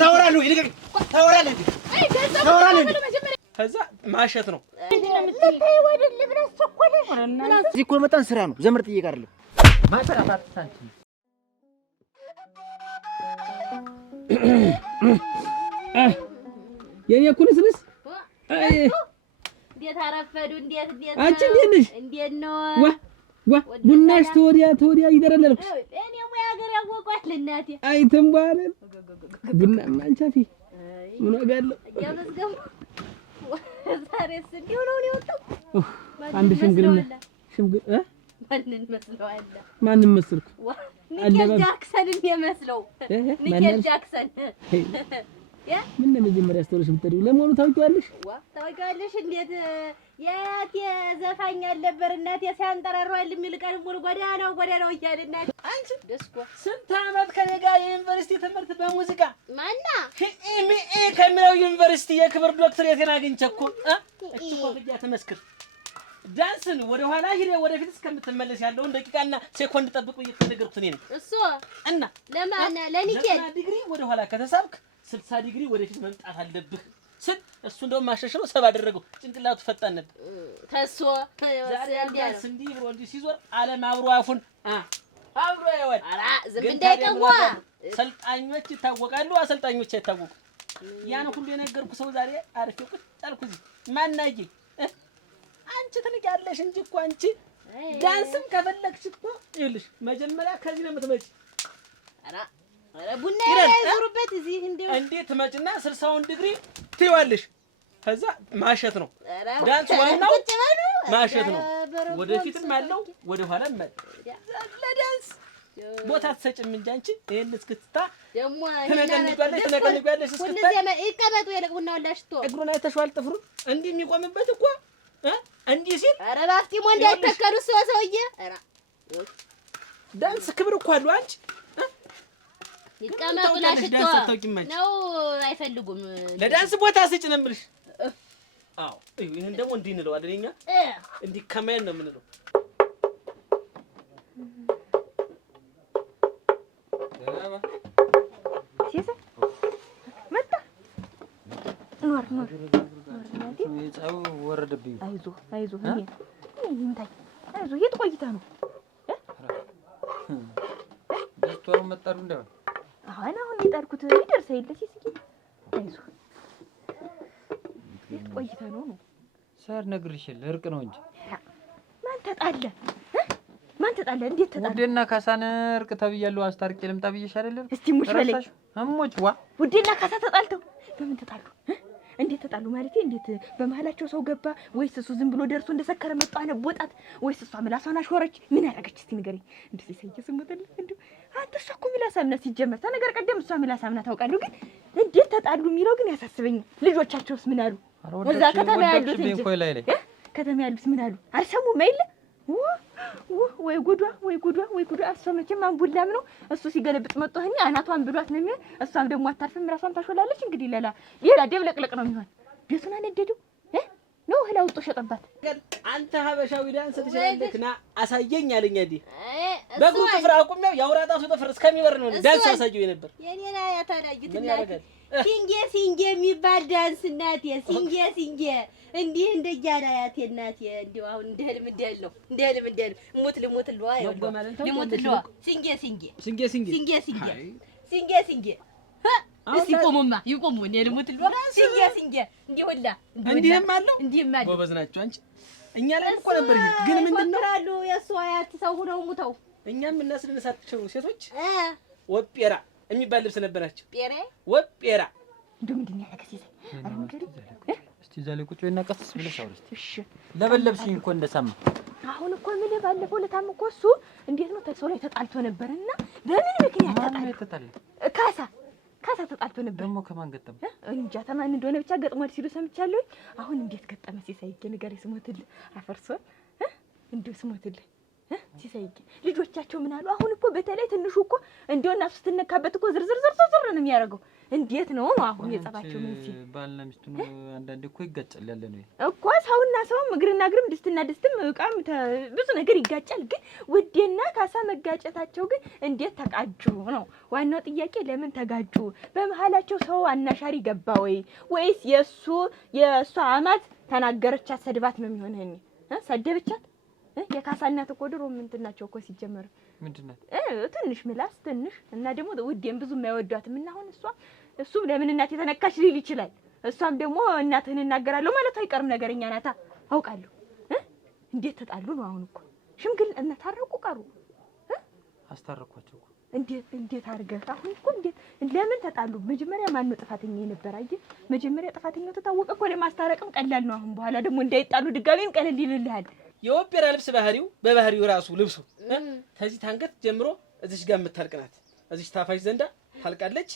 ታወራለህ ወይ ንገረኝ ታወራለህ ከዛ ማሸት ነው እዚህ እኮ መጣን ስራ ነው ዘመድ ጥየቃ አይደለም ማሰራታት ሳንቺ የኔ ኩልስልስ እንዴት አረፈዱ እንዴት አንቺ እንዴት ነሽ እንዴት ነው ዋ ቡናሽ ተወዲያ ይደረለልኩሽ እኔ ሙያ ሀገር ያወቋት ለናቴ አይተም ባለ ቡና ማንቻፊ ምን ወጋለው ያመስገም ዛሬስ እንዲሁ ነው የወጣው አንድ ሽምግልና ማንን መስልኩ ኒኬል ጃክሰን የሚመስለው ኒኬል ጃክሰን ምን ለመጀመሪያ አስተውለሽ የምትጠሪው ለመሆኑ ታውቂዋለሽ ታውቂዋለሽ እንዴት ያቴ ዘፋኝ አልነበር እናቴ ሲያንጠራራው የሚል ቀን ሙሉ ጎዳናው እያልና አንቺ ደስኮ ስንት አመት ከኔ ጋር የዩኒቨርሲቲ ትምህርት በሙዚቃ ማና ኤምኤ ከሚለው ዩኒቨርሲቲ የክብር ዶክተሬትን አግኝቼ እኮ እቺ ኮፍያ ተመስክር ዳንስን ወደ ኋላ ሂደ ወደፊት እስከምትመለስ ያለውን ደቂቃና ሴኮንድ ጠብቁ እየተነገርኩት እኔ ነኝ እሱ እና ለማና ለኒኬል ዲግሪ ወደ ኋላ ከተሳብክ 60 ዲግሪ ወደፊት መምጣት አለብህ ስል እሱ እንደውም ማሻሻለው 7 አደረገው ጭንቅላቱ ፈጣን ነበር ተሶ ዛሬ ያንዳንስ እንዲህ ብሎ እንዲህ ሲዞር ዓለም አብሮ አፉን አብሮ ያወል አራ ዝም እንዳይቀዋ ሰልጣኞች ይታወቃሉ አሰልጣኞች አይታወቁ ያን ሁሉ የነገርኩ ሰው ዛሬ አርፌ ቁጭ አልኩ እዚህ ማናዬ አንቺ ትንቂያለሽ እንጂ እኮ አንቺ ዳንስም ከፈለግሽ እኮ ይኸውልሽ መጀመሪያ ከዚህ ነው የምትመጪ አራ ቡና ያዙሩበት እዚህ እንደው እንዴት ትመጪና 60 ዲግሪ ትይዋለሽ ከዛ ማሸት ነው ዳንስ ዋናው ማሸት ነው ወደፊትም አለው ወደ ኋላም አለ ለዳንስ ቦታ ተሰጭም እንጂ አንቺ ይሄን እስክትታ ደሞ ተነቀንቋለሽ እስክትታ ይቀመጡ የለቁና ወላሽቶ እግሩን አይተሽዋል ጥፍሩን እንዲህ የሚቆምበት እኮ እንዲህ ሲል ኧረ ባፍቲሞ እንዳይተከሉ ሰውዬ ኧረ ዳንስ ክብር እኮ አለው አንቺ ይቀመጡ ላሽቶ ነው አይፈልጉም ለዳንስ ቦታ ስጭ ነው የምልሽ አዎ ይሄን ደግሞ እንዲህ እንለዋለን እኛ እንዲህ ከማን ነው የምንለው ሲሰ መጣ ኖር ይጻው ወረደብኝ አይዞህ እኔ እንታይ አይዞህ የት ቆይታ ነው ደስቷው መጣሩ እንደው አሁን የጠርኩት ይደርሰ የለ ሲስኪ አይዞህ የት ቆይታ ነው ሳር ነግርሽል እርቅ ነው እንጂ ማን ተጣለ እንዴት ተጣለ ውዴና ካሳን እርቅ ተብያለሁ አስታርቄ ልምጣ ብዬሽ አይደለም እስቲ ሙሽ በለኝ አሞች ዋ ውዴና ካሳ ተጣልተው በምን ተጣሉ እንዴት ተጣሉ ማለት እንዴት በመሃላቸው ሰው ገባ ወይስ እሱ ዝም ብሎ ደርሶ እንደሰከረ መጣ አነቦጣት ወይስ እሷ ምላሷን አሾረች ምን ያደረገች እስቲ ንገረኝ እንደዚህ ሰይየ ስሞተል እንዴ አንተ እሷ እኮ ምላሳምና ሲጀመር ተነገር ቀደም እሷ ምላሳምና ታውቃለህ ግን እንዴት ተጣሉ የሚለው ግን ያሳስበኛል ልጆቻቸውስ ምን አሉ እዛ ከተማ ያሉት ከተማ ያሉት ምን አሉ አልሰሙም አይደል ወይ ጉዷ እሷ መቼም አንቡላም ነው እሱ ሲገለብጥ መጣሁኝ አናቷን ብሏት ነው የሚሆን እሷም ደግሞ አታርፍም ራሷን ታሾላለች እንግዲህ ሌላ ደብለቅለቅ ነው የሚሆን ቤቱን አነደደው ነው ህላውጦ ሸጠባት አንተ ሀበሻዊ ዳንስ ተሸለክና አሳየኝ አለኝ አይደል በእግሩ ጥፍር አቁሜው ያውራጣሱ ጥፍር እስከሚበር ነው ዳንስ አሳየው ነበር የኔና ያታዳጅትና ሲንጌ የሚባል ዳንስ እናቴ ሲንጌ እንዲህ እንደያና ያቴ እናቴ እንደው አሁን እንደህልም ሙት ልዋ ይወጣ ሲንጌ እስቲ ቆሙማ ይቆሙ እኔ ልሙት ልዋ ሲንጌ እንዲሁላ እንዲህም አለው ጎበዝ ናቸው አንቺ እኛ ላይ እኮ ነበር ግን ምንድነው አሉ የሱ አያት ሰው ሆነው ሙተው እኛም እናስደነሳቸው ሴቶች ወጴራ የሚባል ልብስ ነበራቸው ወጴራ እንደው ምንድን ያደረገ ሲዘ እስቲ ዛሬ ቁጭ ወይና ቀስ ብለሽ አውሪ እሺ ለበለብሽኝ እኮ እንደሰማ አሁን እኮ ምን ባለፈው ለታም እኮ እሱ እንዴት ነው ተሰው ላይ ተጣልቶ ነበርና በምን ምክንያት ተጣለ ካሳ ተጣልቶ ነበር ደግሞ ከማን ገጠመ እንጃ ተማን እንደሆነ ብቻ ገጥሟል ሲሉ ሰምቻለሁ አሁን እንዴት ገጠመ ሲሳይክ ንገሪ ስሞትል አፈርሶ እንደው ስሞትል ሲሳይክ ልጆቻቸው ምን አሉ አሁን እኮ በተለይ ትንሹ እኮ እንደው እናሱ ስትነካበት እኮ ዝርዝር ነው የሚያደርገው እንዴት ነው አሁን የጸባቸው መንስኤ? ባልና ሚስቱ ነው። አንዳንዴ እኮ ይጋጫል ያለ ነው እኮ ሰውና ሰውም እግርና እግርም ድስትና ድስትም ዕቃም ብዙ ነገር ይጋጫል። ግን ውዴና ካሳ መጋጨታቸው ግን እንዴት ተቃጁ ነው ዋናው ጥያቄ። ለምን ተጋጩ? በመሀላቸው ሰው አናሻሪ ገባ ወይስ የእሷ አማት ተናገረቻት ሰድባት ነው የሚሆነኝ? ሰደበቻት? የካሳ እናት እኮ ድሮ እንትን ናቸው እኮ ሲጀመር ምንድነው ትንሽ ምላስ ትንሽ እና ደግሞ ውዴም ብዙ የማይወዷትም እና አሁን እሱም ለምን እናቴ ተነካሽ ሊል ይችላል። እሷም ደግሞ እናትህን እናገራለሁ ማለት አይቀርም። ነገረኛ ናታ አውቃለሁ። እንዴት ተጣሉ ነው አሁን እኮ ሽምግል እና ታረቁ ቀሩ። አስታረኳቸው እኮ እንዴት አድርገህ አሁን እኮ እንዴት ለምን ተጣሉ? መጀመሪያ ማን ነው ጥፋተኛ የነበረ? አየህ መጀመሪያ ጥፋተኛው ተታወቀ እኮ ለማስታረቅም ቀላል ነው። አሁን በኋላ ደግሞ እንዳይጣሉ ድጋሜም ቀለል ይልልሃል። የኦፔራ ልብስ በባህሪው ራሱ ልብሱ ከዚህ ታንገት ጀምሮ እዚሽ ጋር የምታልቅናት እዚሽ ታፋሽ ዘንዳ ታልቃለች።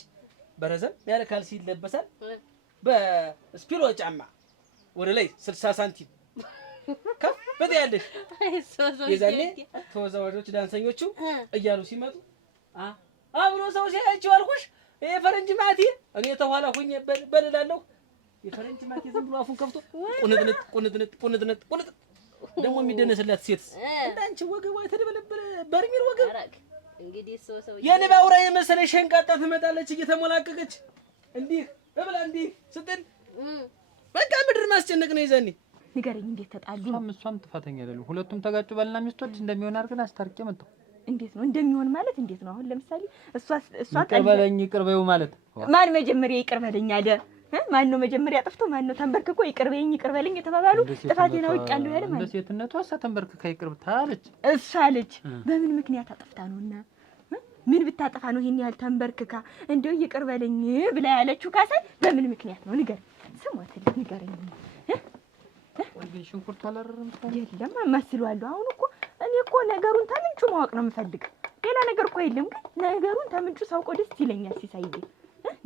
በረዘም ያለ ካልሲ ይለበሳል። በስፒሮ ጫማ ወደ ላይ 60 ሳንቲም ከፍ በያለሽ የዛኔ ተወዛዋዦች ዳንሰኞቹ እያሉ ሲመጡ አብሮ ሰው ሲያያቸው አልኩሽ የፈረንጅ ማቲ እኔ ተኋላ ሆኜ በልላለሁ። የፈረንጅ ማቲ ዝም ብሎ አፉን ከፍቶ ቁንጥንጥ ደግሞ የሚደነስላት ሴት እንዳንቺ ወገቧ የተደበለበለ በርሚል ወገብ እንግዲህ ሰው የንብ አውራ የመሰለ ሸንቃጣ ትመጣለች እየተሞላቀቀች እንዲህ እብላ እንዲህ ስትል በቃ ምድር ማስጨነቅ ነው። ይዘኒ ንገረኝ እንዴት ተጣሉ? እሷም ጥፋተኛ አይደሉም። ሁለቱም ተጋጩ ባልና ሚስቶች እንደሚሆን አድርገን አስታርቄ መጣሁ። እንዴት ነው እንደሚሆን ማለት እንዴት ነው? አሁን ለምሳሌ እሷ ይቅር በለኝ ይቅር በይው ማለት ማን መጀመሪያ ይቅር በለኝ አለ? ማን ነው መጀመሪያ ጠፍቶ ማን ነው ተንበርክኮ ይቅር በይኝ ይቅር በለኝ የተባባሉ? ጥፋቴን አውቄያለሁ ያለ ማለት በሴትነቷ እሷ ተንበርክካ ይቅር ብታለች። እሷ አለች በምን ምክንያት አጠፍታ ነውና ምን ብታጠፋ ነው ይሄን ያህል ተንበርክካ እንደው ይቅር በለኝ ብላ ያለችው? ካሳይ በምን ምክንያት ነው ንገር። ስሞትልኝ ንገረኝ። ወንድን ሽንኩርት አላረረም የለም አማስሏለሁ። አሁን እኮ እኔ እኮ ነገሩን ተምንጩ ማወቅ ነው የምፈልግ። ሌላ ነገር እኮ የለም። ግን ነገሩን ተምንጩ ሳውቀው ደስ ይለኛል። ሲሳይዬ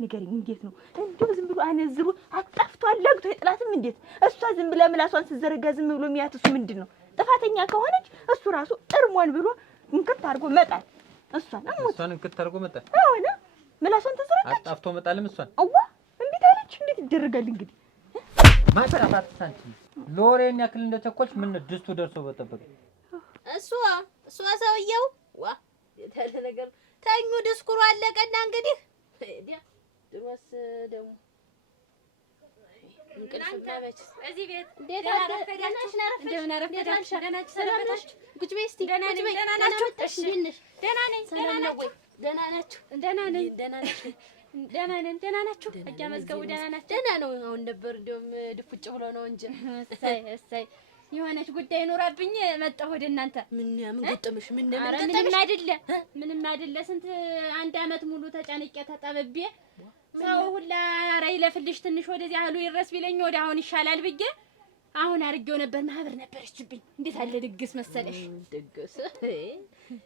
ንገረኝ እንዴት ነው እንደው ዝም ብሎ አነዝሩ አጣፍቷል ለግቶ የጥላትም እንዴት እሷ ዝም ብላ ምላሷን ስትዘረጋ ዝም ብሎ የሚያት እሱ ምንድን ነው? ጥፋተኛ ከሆነች እሱ ራሱ እርሟን ብሎ እንክት አድርጎ መጣል። እሷን እንክት አድርጎ መጣል። አዎና ምላሷን ተዘረጋች አጣፍቶ መጣልም እሷን አዋ እንዴት አለች? እንዴት ይደረጋል እንግዲህ ማጥፋት ሳንቺ ሎሬን ያክል እንደተኮች ምን ድስቱ ደርሶ በጠበቀ እሷ ሰውየው ዋ የታለ ነገር ታኙ ድስኩሩ አለቀና እንግዲህ ድሮስ ደግሞ እናንተ እዚህ ቤት እንዴት አረፈዳችሁ? እንደምን አረፈዳችሁ? ሰላማችሁ? ቁጭ በይ እስቲ ደህና ናችሁ? እሺ ደህና ነኝ። ደህና ናችሁ? ደህና ናችሁ? ደህና ነኝ። ደህና ናችሁ? ደህና ነን። ደህና ናችሁ? እጃ መዝገቡ ደህና ናችሁ? ደህና ነው። አሁን ነበር እንደውም ድፍጭ ብሎ ነው እንጂ እሰይ የሆነች ጉዳይ ኖራብኝ መጣሁ ወደ እናንተ። ምን ገጠመሽ? ምንም አይደለ። ስንት አንድ አመት ሙሉ ተጨንቄ ተጠብቤ ሰው ሁላ ኧረ ይለፍልሽ ትንሽ ወደዚህ አሉ ይረስ ቢለኝ ወደ አሁን ይሻላል ብዬ አሁን አድርጌው ነበር። ማህበር ነበረችብኝ። እንዴት አለ ድግስ መሰለሽ? ድግስ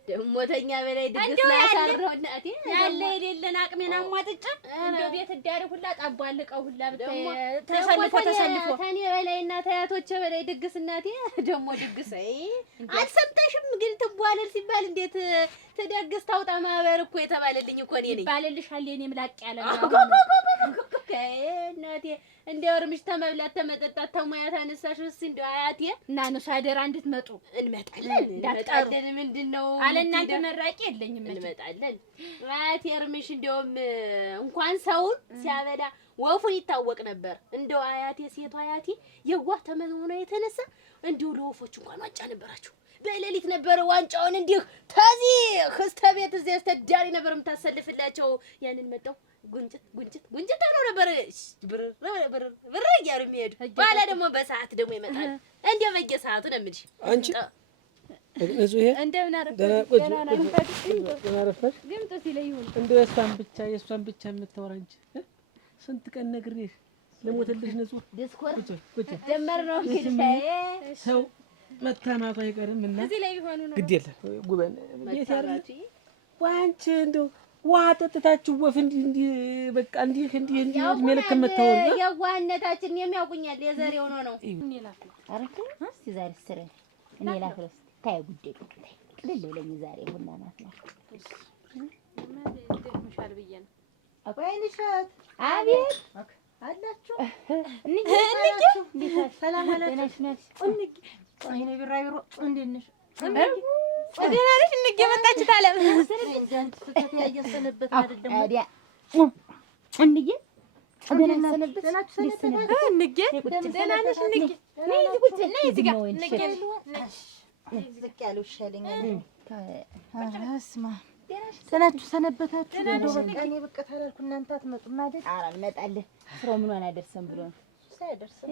ደግሞ ተኛ በላይ ድግስ ናሳረው እናቴ ያለ የሌለን አቅሜን አሟጥጬ እንደው ቤት ዳር ሁላ ጣባልቀው ሁላ ብታይ ተሰልፎ ተኔ በላይ እና ታያቶቼ በላይ ድግስ እናቴ ደግሞ ድግስ አልሰምተሽም? ግን ትቧለል ሲባል እንዴት ተደግስ ታውጣ ማህበር እኮ የተባለልኝ እኮ እኔ ነኝ። ይባልልሻል የኔም ላቅ ያለ ነው እናቴ እንደው እርምሽ ተመብላት ተመጠጣት ተሞያት አነሳሽ እስኪ እንደው አያቴ እና ነው ሳደራ እንድትመጡ እንመጣለን። ምንድነው አለ እናንተ መራቂ የለኝም እንመጣለን። አያቴ እርምሽ እንደውም እንኳን ሰውን ሲያበላ ወፉን ይታወቅ ነበር። እንደው አያቴ ሴቷ አያቴ የዋህ ተመሆኗ የተነሳ እንደው ለወፎች እንኳን ዋንጫ ነበራችሁ። በሌሊት ነበር ዋንጫውን እንዲህ ተዚህ እስከ ቤት እዚህ አስተዳሪ ነበር የምታሰልፍላቸው። ያንን መጣው ጉንጭት ነው ነበር ብር እያሉ የሚሄዱ በኋላ ደግሞ በሰዓት ደግሞ ይመጣል። እንደው በየሰዓቱ ነው የምልሽ አንቺ እዚህ ይሄ እንደምን አረፈሽ ግምጥ ሲለኝ ይሁን እንደው የእሷን ብቻ የምታወራ እንጂ ስንት ቀን ነግሬሽ ለሞተልሽ ንጹህ ዲስኮር ጀመር ነው እንግዲህ ሰው መታማቱ አይቀርም እና እዚህ ላይ ቢሆኑ ነው ግድ የለም ጉበን ቤት ያርል ዋንቺ እንደው ውሃ ጠጥታችሁ ወፍ እንዲህ በቃ እንዲህ መልክ መታወር የዋህነታችን የሚያውቁኛል የዘሬ ሆኖ ነው። እኔ ላፍለው አረከ እስቲ ዛሬ ስራ እኔ ላፍለው ታይ ጉዴ ቁጥታይ ቅልል ብለኝ ዛሬ ቡና ማፍላት ደክሞሻል ብዬ ነው። ወይንሸት አቤት አላችሁ እንዴ ሰላም አላችሁ እንዴ አይኔ ቢራቢሮ እንዴት ነሽ ደህና ነሽ እንዴ መጣች ታለም ስንት ያየሰነበት አይደለም ታዲያ እንዴ ደህና ሰነበት ደህና ሰነበት እንዴ ደህና ነሽ እንዴ ነይ ቁጭ ነይ እዚህ ጋር እንዴ ዝቅ ያለው ይሻለኛል እስማ ደህናችሁ ሰነበታችሁ እንደው በቃ እኔ ብቅ ታላልኩ እናንተ አትመጡም አይደል ኧረ እንመጣለን ስራው ምኗን አደርሰን ብሎ ነው ሳይደርሰን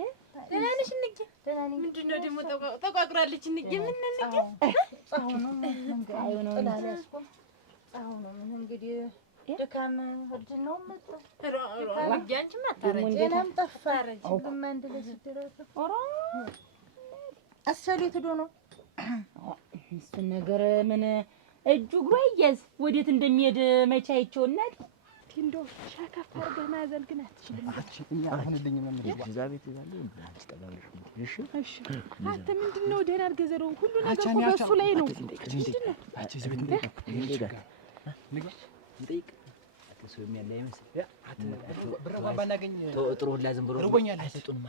ደህና ነሽ እንዴ ደህና ነኝ ምንድን ነው ደግሞ ተቋቁራለች እንዴ ምን እንዴ አሁን ነው ጥላላስቆም አሁን ነው ምን እንግዲህ ደካም እርጅናው መጣ ወጋንቺ ማታረጅ ደህናም ጠፋ ሁሉም አንድ ላይ ሲደረግ ኦሮ አሰሉ ትዶ ነው እሱ ነገር ምን እጁ እግሩ አይያዝ ወዴት እንደሚሄድ መቼ አይቼው እናት እንደው ሻካፍ አድርገህ ማዘል ግን አትችልም። አሁንልኝ መምር እግዚአብሔር ይዛል እንዴ ተባለሽ እሺ እሺ አንተ ምንድነው ደህና አድርገህ ዘረው ሁሉ ነገር እኮ በሱ ላይ ነው። አቺ ዝብት እንዴ እንዴ ሰው የሚያለ አይመስል ብር እንኳን ባናገኝ ጥሩ ሁላ ዝም ብሎ አይሰጡንም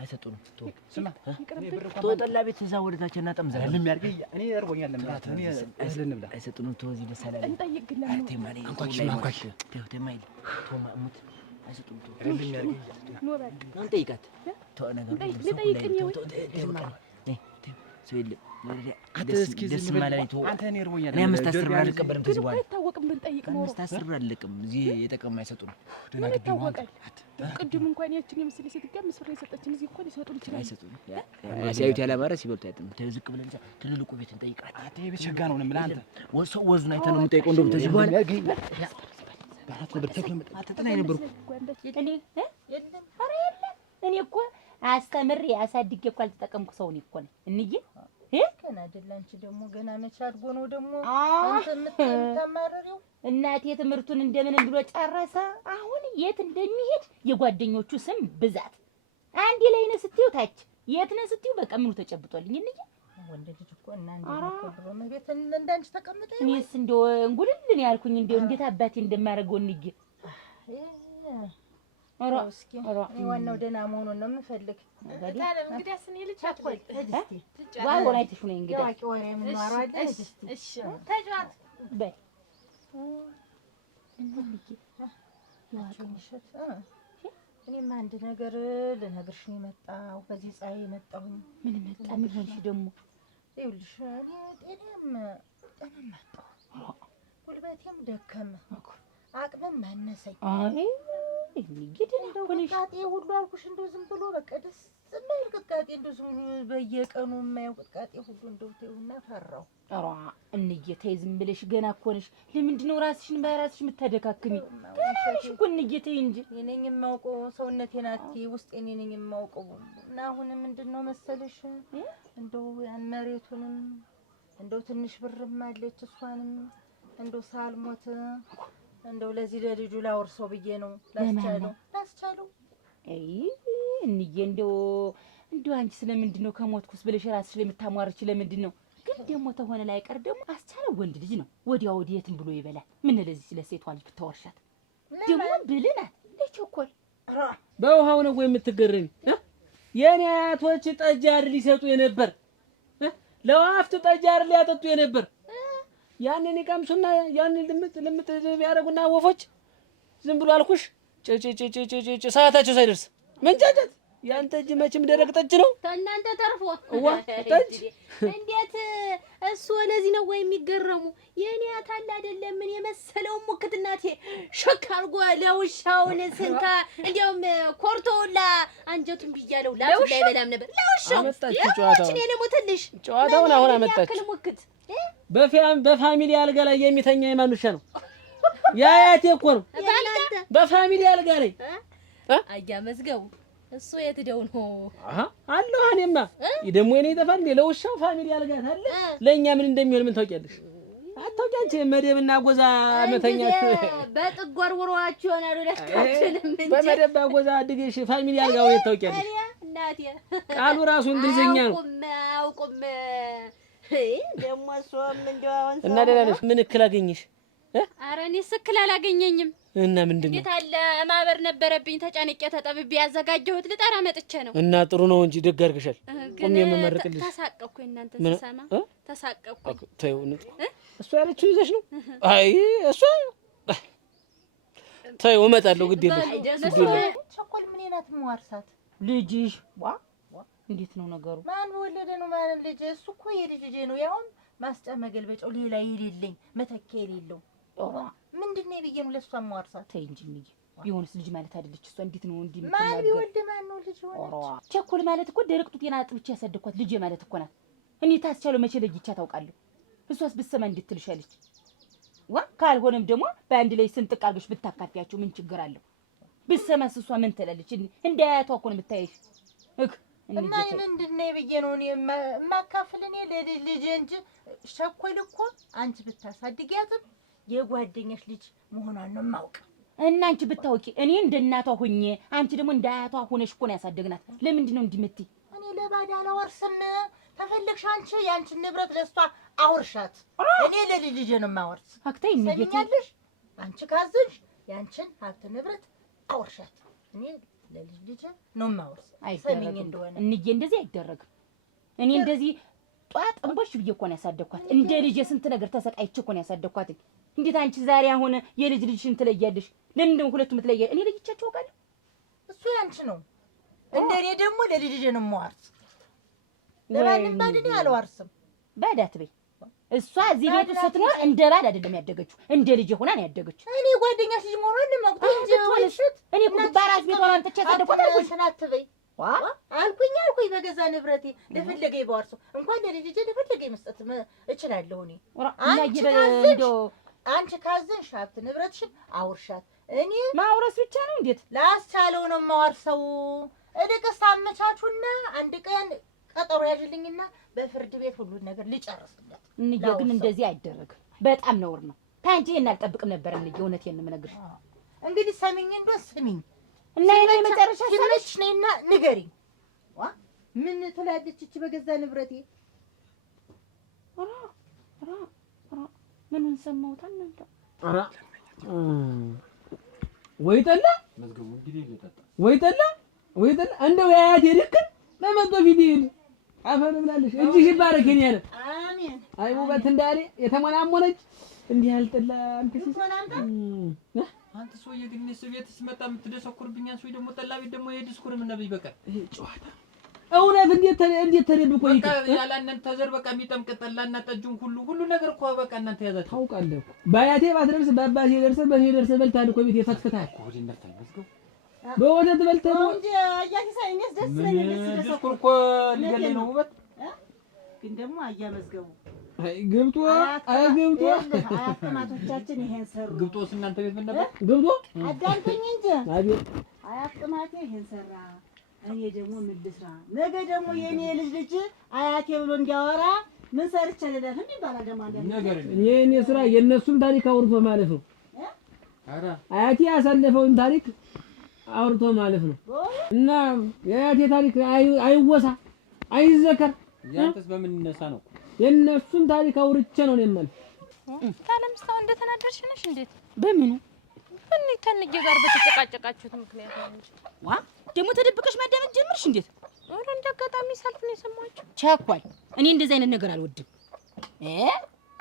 አይሰጡንም ስማ ጠላ ቤት እዛ ወደታች እና ጠምዘን ለሚያርገኝ እኔ እርቦኛል ለምራት እኔ አይስልንም ብላ አይሰጡንም ተወዚ በሰላም እንጠይቅ ግን ለምን ተማሪ አንኳሽ ተማሪ ተማሙት አይሰጡንም ለሚያርገኝ ኖ በቃ እንጠይቃት ተው ነገር ልጠይቅኝ ወይ ሰው የለም እስኪ ደስ ማለት ነው አንተ እኔ እርቦኛል እኔ 5-10 ብር አልቀበልም ከዚህ በኋላ አይታወቅም ብንጠይቅ ነው 5-10 ብር አልለቅም እዚህ የጠቀም አይሰጡንም ደና ይታወቃል ቅድም እንኳን ያችን የምስል ሲትጋ ምስር የሰጠችን እዚህ እኮ ሊሰጡን ይችላል አይሰጡንም ሲያዩት ያላማረ ሲበልጡ አይጥም ተዝቅ ብለን ትልልቁ ቤት እንጠይቃት አንተ የቤት ሸጋ ነው ምን አንተ ወሰው ወዙን አይተህ ነው የምጠይቀው እንደውም ተዚህ በኋላ ባራት ነበር ተክለም አጥጥና ይነበርኩ የለም ኧረ የለም እኔ እኮ አስተምሬ አሳድጌ እኮ አልተጠቀምኩ ሰው ነኝ እኮ ነኝ እንዬ ገና አይደል አንቺ ደግሞ ገና መች አድጎ ነው ደግሞ አንተ የምትማረሪው እናቴ ትምህርቱን እንደምንም ብሎ ጨረሰ አሁን የት እንደሚሄድ የጓደኞቹ ስም ብዛት አንዴ ላይ ነው ስትዩ ታች የት ነው ስትዩ በቃ ምኑ ተጨብጧልኝ እንዬ ወንድ ልጅ እኮ እና እንዴ ነው ድሮ ነው ቤት እንዳንቺ ተቀምጠ እኔስ እንደው እንጉልልን ያልኩኝ እንደው እንዴት አባቴ እንደማረገው እንዬ ኧረ እስኪ ዋናው ደህና መሆኑን ነው የምፈልግ እንግዲህ አስኔ ልጅ አትቆይ ዋው ወራይትሽ ነው እንግዲህ ያዋቂ ወሬ ምን ማራደ እሺ ተጫዋት በይ እኔማ አንድ ነገር ልነግርሽ ነው የመጣው በዚህ ፀሐይ የመጣሁኝ ምን መጣ ምን ሆንሽ ደግሞ ይኸውልሽ እኔ ጤናም አጣሁ ጉልበቴም ደከመ አቅምም ማነሰኝ አይ እንግዲህ ቅጥቃጤ ሁሉ አልኩሽ እንደው ዝም ብሎ በቃ ደስ የማይል ቅጥቃጤ እንደው ዝም በየቀኑ የማየው ቅጥቃጤ ሁሉ እንደው ተይውና ፈራሁ። ኧረ እንዬ ተይ ዝም ብለሽ ገና እኮ ነሽ። ለምንድን ነው ራስሽን በራስሽ የምታደካክሚ? ገና ነሽ እኮ እንዬ ተይ እንጂ። እኔ ነኝ የማውቀው ሰውነቴን አትይ ውስጤ እኔ ነኝ የማውቀው እና አሁን ምንድን ነው መሰለሽ እንደው ያን መሬቱንም እንደው ትንሽ ብርም አለች እሷንም እንደው ሳልሞት እንደው ለዚህ ለልጁ ላወርሰው ብዬ ነው ላስቻለው አይ እንዬ እንደው አንቺ ስለምንድን ነው ከሞትኩስ ብለሽ ራስሽ ለምታሟርች ለምንድን ነው ግን ደግሞ ተሆነ ላይ ቀር ደግሞ አስቻለው ወንድ ልጅ ነው ወዲያው ወዲየትም ብሎ ይበላል ምን ለዚህ ለሴቷ ልጅ ብታወርሻት ደግሞ ብልናት ለቸኮል በውሃው ነው ወይ የምትገረሚ የኔ አያቶች ጠጅ አይደል ሊሰጡ የነበር ለዋፍት ጠጅ አይደል ሊያጠጡ የነበር ያንን ይቀምሱና ያንን ልምጥ ያደርጉና ወፎች ዝም ብሎ አልኩሽ ጭ ሰዓታቸው ሳይደርስ መንጫጫት ያንተ እጅ መቼም ደረቅ ጠጅ ነው ከእናንተ ተርፎ ዋ ጠጅ እንዴት እሱ ለዚህ ነው ወይ የሚገረሙ የኔ አታል አይደለም ምን የመሰለው ሙክት እናቴ ሸክ አድርጎ ለውሻውን ስንካ እንደውም ኮርቶላ አንጀቱን ቢያለው ላፍ እንዳይበላም ነበር ለውሻው አመጣች ጨዋታው እኔ ለሞትልሽ ጨዋታውን አሁን አመጣች በፋሚሊ አልጋ ላይ የሚተኛ የማን ውሻ ነው? ያያቴ እኮ ነው። በፋሚሊ አልጋ ላይ አያ መዝገቡ እሱ የት ደው ነው? አለሁ እኔማ ደግሞ እኔ ይጠፋል እንዴ ለውሻው ፋሚሊ አልጋ አለ ለኛ ምን እንደሚሆን ምን ታውቂያለሽ? አታውቂያንቺ መደብና ጎዛ መተኛት በጥጓር ወሯቸው ይሆናል ለካችንም እንጂ በመደብ ጎዛ አድገሽ ፋሚሊ አልጋ ወይ ታውቂያለሽ? እናቴ ቃሉ ራሱ እንግሊዘኛ ነው። አውቁም ደግሞ እሱም እንደው አሁን እና ደህና ነሽ? ምን እክል አገኘሽ? ኧረ እኔ ስክል አላገኘኝም። እና ምንድን ነው? እንዴት አለ ማበር ነበረብኝ ተጫንቄ ተጠብቤ ያዘጋጀሁት ልጠራ መጥቼ ነው። እና ጥሩ ነው እንጂ ደግ አድርገሻል። ቆሜ የምመርቅልሽ ተሳቀቅኩ። እናንተ ስሰማ ተሳቀቅኩ። ተይው ንጥ እሷ ያለችው ይዘሽ ነው? አይ እሷ ተይው እመጣለሁ። ግድ የለሽ ቸኮል ምን ናት የምዋርሳት ልጅሽ ዋ እንዴት ነው ነገሩ? ማን ወለደ ነው ማለት ልጅ? እሱ እኮ የልጅ ልጅ ነው። ያውም ማስጫ መገልበጫው ሌላ የሌለኝ መተኪያ የሌለው ምንድን ነው ብዬ ነው ለእሷ የምዋርሳት? ተይ እንጂ እንጂ ቢሆንስ ልጅ ማለት አይደለች እሷ። እንዴት ነው እንዲህ ማን ቢወልድ ማን ነው ልጅ ሆነች? ቸኮል ማለት እኮ ደረቅ ጡቴን አጥብቼ ያሳደኳት ልጄ ማለት እኮ ናት። እኔ ታስቻለው መቼ ለይቻ ታውቃለህ? እሷስ ብትሰማ እንዴት ትልሻለች? ዋ ካልሆነም ደግሞ በአንድ ላይ ስንጥቅ አድርገሽ ብታካፊያቸው ምን ችግር አለው? ብትሰማስ እሷ ምን ትላለች? እንደ አያቷ እኮ ነው የምታይሽ። እና ምንድን ነው ብዬ ነው እኔ የማካፍል እኔ ለልጅ እንጂ ቸኮል እኮ አንቺ ብታሳድጊያትም የጓደኛሽ ልጅ መሆኗን ነው የማውቅ። እና አንቺ ብታውቂ እኔ እንደ እናቷ ሆኜ አንቺ ደግሞ እንደ አያቷ ሆነሽ እኮ ነው ያሳደግናት። ለምንድን ነው እንዲህ የምትይ? እኔ ለባዳ አላወርስም። ተፈልግሽ አንቺ ያንቺን ንብረት ለሷ አውርሻት። እኔ ለልጅ ልጅ ነው የማወርስ። አክታይ ሰሚኛለሽ? አንቺ ካዝሽ ያንቺን ሀብት ንብረት አውርሻት። እኔ ለልጅ ልጅ ነው የማወርስ። ሰሚኝ እንደሆነ እንዬ እንደዚህ አይደረግም። እኔ እንደዚህ ጧት እንቦሽ ብዬ እኮ ነው ያሳደግኳት። እንደ ልጅ ስንት ነገር ተሰቃይቼ እኮ ነው ያሳደግኳት። እንዴት አንቺ ዛሬ አሁን የልጅ ልጅሽን ትለያለሽ? ለምን ደግሞ ሁለቱም ትለያለሽ? እኔ ለይቻቸው አውቃለሁ። እሱ ያንቺ ነው። እንደኔ ደግሞ ለልጅ ልጅ ነው የማወርስ። ለማንም ባድ እኔ አልዋርስም። ባድ አትበይ። እሷ እዚህ ቤት ስትኖር እንደ ባድ አይደለም ያደገችው፣ እንደ ልጅ ሆና ነው ያደገችው። እኔ ጓደኛሽ ልጅ መሆኗን እንደማውቅ እንጂ ወልሽት እኔ እኮ ባራስ ቤት ሆና አንተ ያሳደግኳት አልኩሽ። አትበይ አልኩኝ በገዛ ንብረቴ ለፈለገኝ ባወርሰው እንኳን ለልጅ ልጅ ለፈለገኝ መስጠት እችላለሁ። እኔ አንቺ ካዘንሽ ሀብት ንብረትሽን አውርሻት። እኔ ማውረስ ብቻ ነው እንዴት? ላስቻለው ነው የማወርሰው። እልቅስ አመቻቹና አንድ ቀን ቀጠሮ ያዥልኝና በፍርድ ቤት ሁሉን ነገር ልጨርስለት። እንዬ ግን እንደዚህ አይደረግም፣ በጣም ነውር ነው። ታንቺ ይሄን አልጠብቅም ነበር እንዬ፣ እውነቴን ነው የምነግርሽ። እንግዲህ ሰሚኝ እንደው ስሚኝ እና የኔ መጨረሻ ሰለች ነይና ንገሪኝ። ምን ትላለች እቺ በገዛ ንብረቴ? ምኑን ሰማሁት እናንተ? ኧረ ወይ ጠላ መዝገቡ እንግዲህ ልጠጣ ወይ ጠላ እንደው ያያት ይልክን ለመጥቶ ፊት ይል አፈር ብላለሽ። እጅሽ ይባረክ የኔ ያለ አሜን። አይ ውበት እንዳለ የተሞናሞነች እንዲህ ያልጠላ አንተ ሲሶናንተ አንተ ሰውዬ ግን እኔ ቤት ስመጣ የምትደሰኩርብኝ አንሶይ ደግሞ ጠላ ቤት ደግሞ የዲስኩር ምን ነብይ በቃ ይሄ ጨዋታ እውነት እንዴት ተደብቆ በቃ ያለ እናንተ ተዘር በቃ የሚጠምቅ ጠላና ጠጁን ሁሉ ነገር እኮ በቃ እናንተ ያዛችሁ ታውቃለህ እኮ ባያቴ ባትደርስ ባባቴ ደርሰህ በኔ ደርሰህ በልተሃል እኮ ቤት የፈትፍታል እኮ ወዲህ ነፍታል መስገው በወተት በልተህ ነው እንጂ አያኪሳይኛስ ደስ ለኔ ዲስኩር እኮ ሊገለኝ ነው ውበት ግን ደግሞ አያመዝገቡ አይ ግብጦ አያጥማቶቻችን ይሄን ሰሩ። ግብጦስ እናንተ ቤት ምን ነበር? ግብጦ አዳንተኝ እንጂ አቤት አያጥማቴ ይሄን ሰራ። እኔ ደግሞ ምን ልስራ? ነገ ደግሞ የኔ ልጅ አያቴ ብሎ እንዲያወራ ምን ሰርቼ ልደፍ ይባላል። ደግሞ አንተ የኔ ስራ የነሱን ታሪክ አውርቶ ማለት ነው። አራ አያቴ ያሳለፈውን ታሪክ አውርቶ ማለት ነው። እና የአያቴ ታሪክ አይወሳ አይዘከር። ያንተስ በምን እነሳ ነው? የነሱን ታሪክ አውርቼ ነው የማልፍ። ታለምስታው እንደተናደርሽ ነሽ እንዴት? በምኑ እኔ ከንጌ ጋር በተጨቃጨቃችሁት ምክንያት ነው እንጂ ደግሞ ተደብቀሽ ማዳመጥ ጀምርሽ እንዴት? ወደ እንደጋጣሚ ሰልፍ ነው የሰማችሁ። ቸኳል እኔ እንደዚህ አይነት ነገር አልወድም።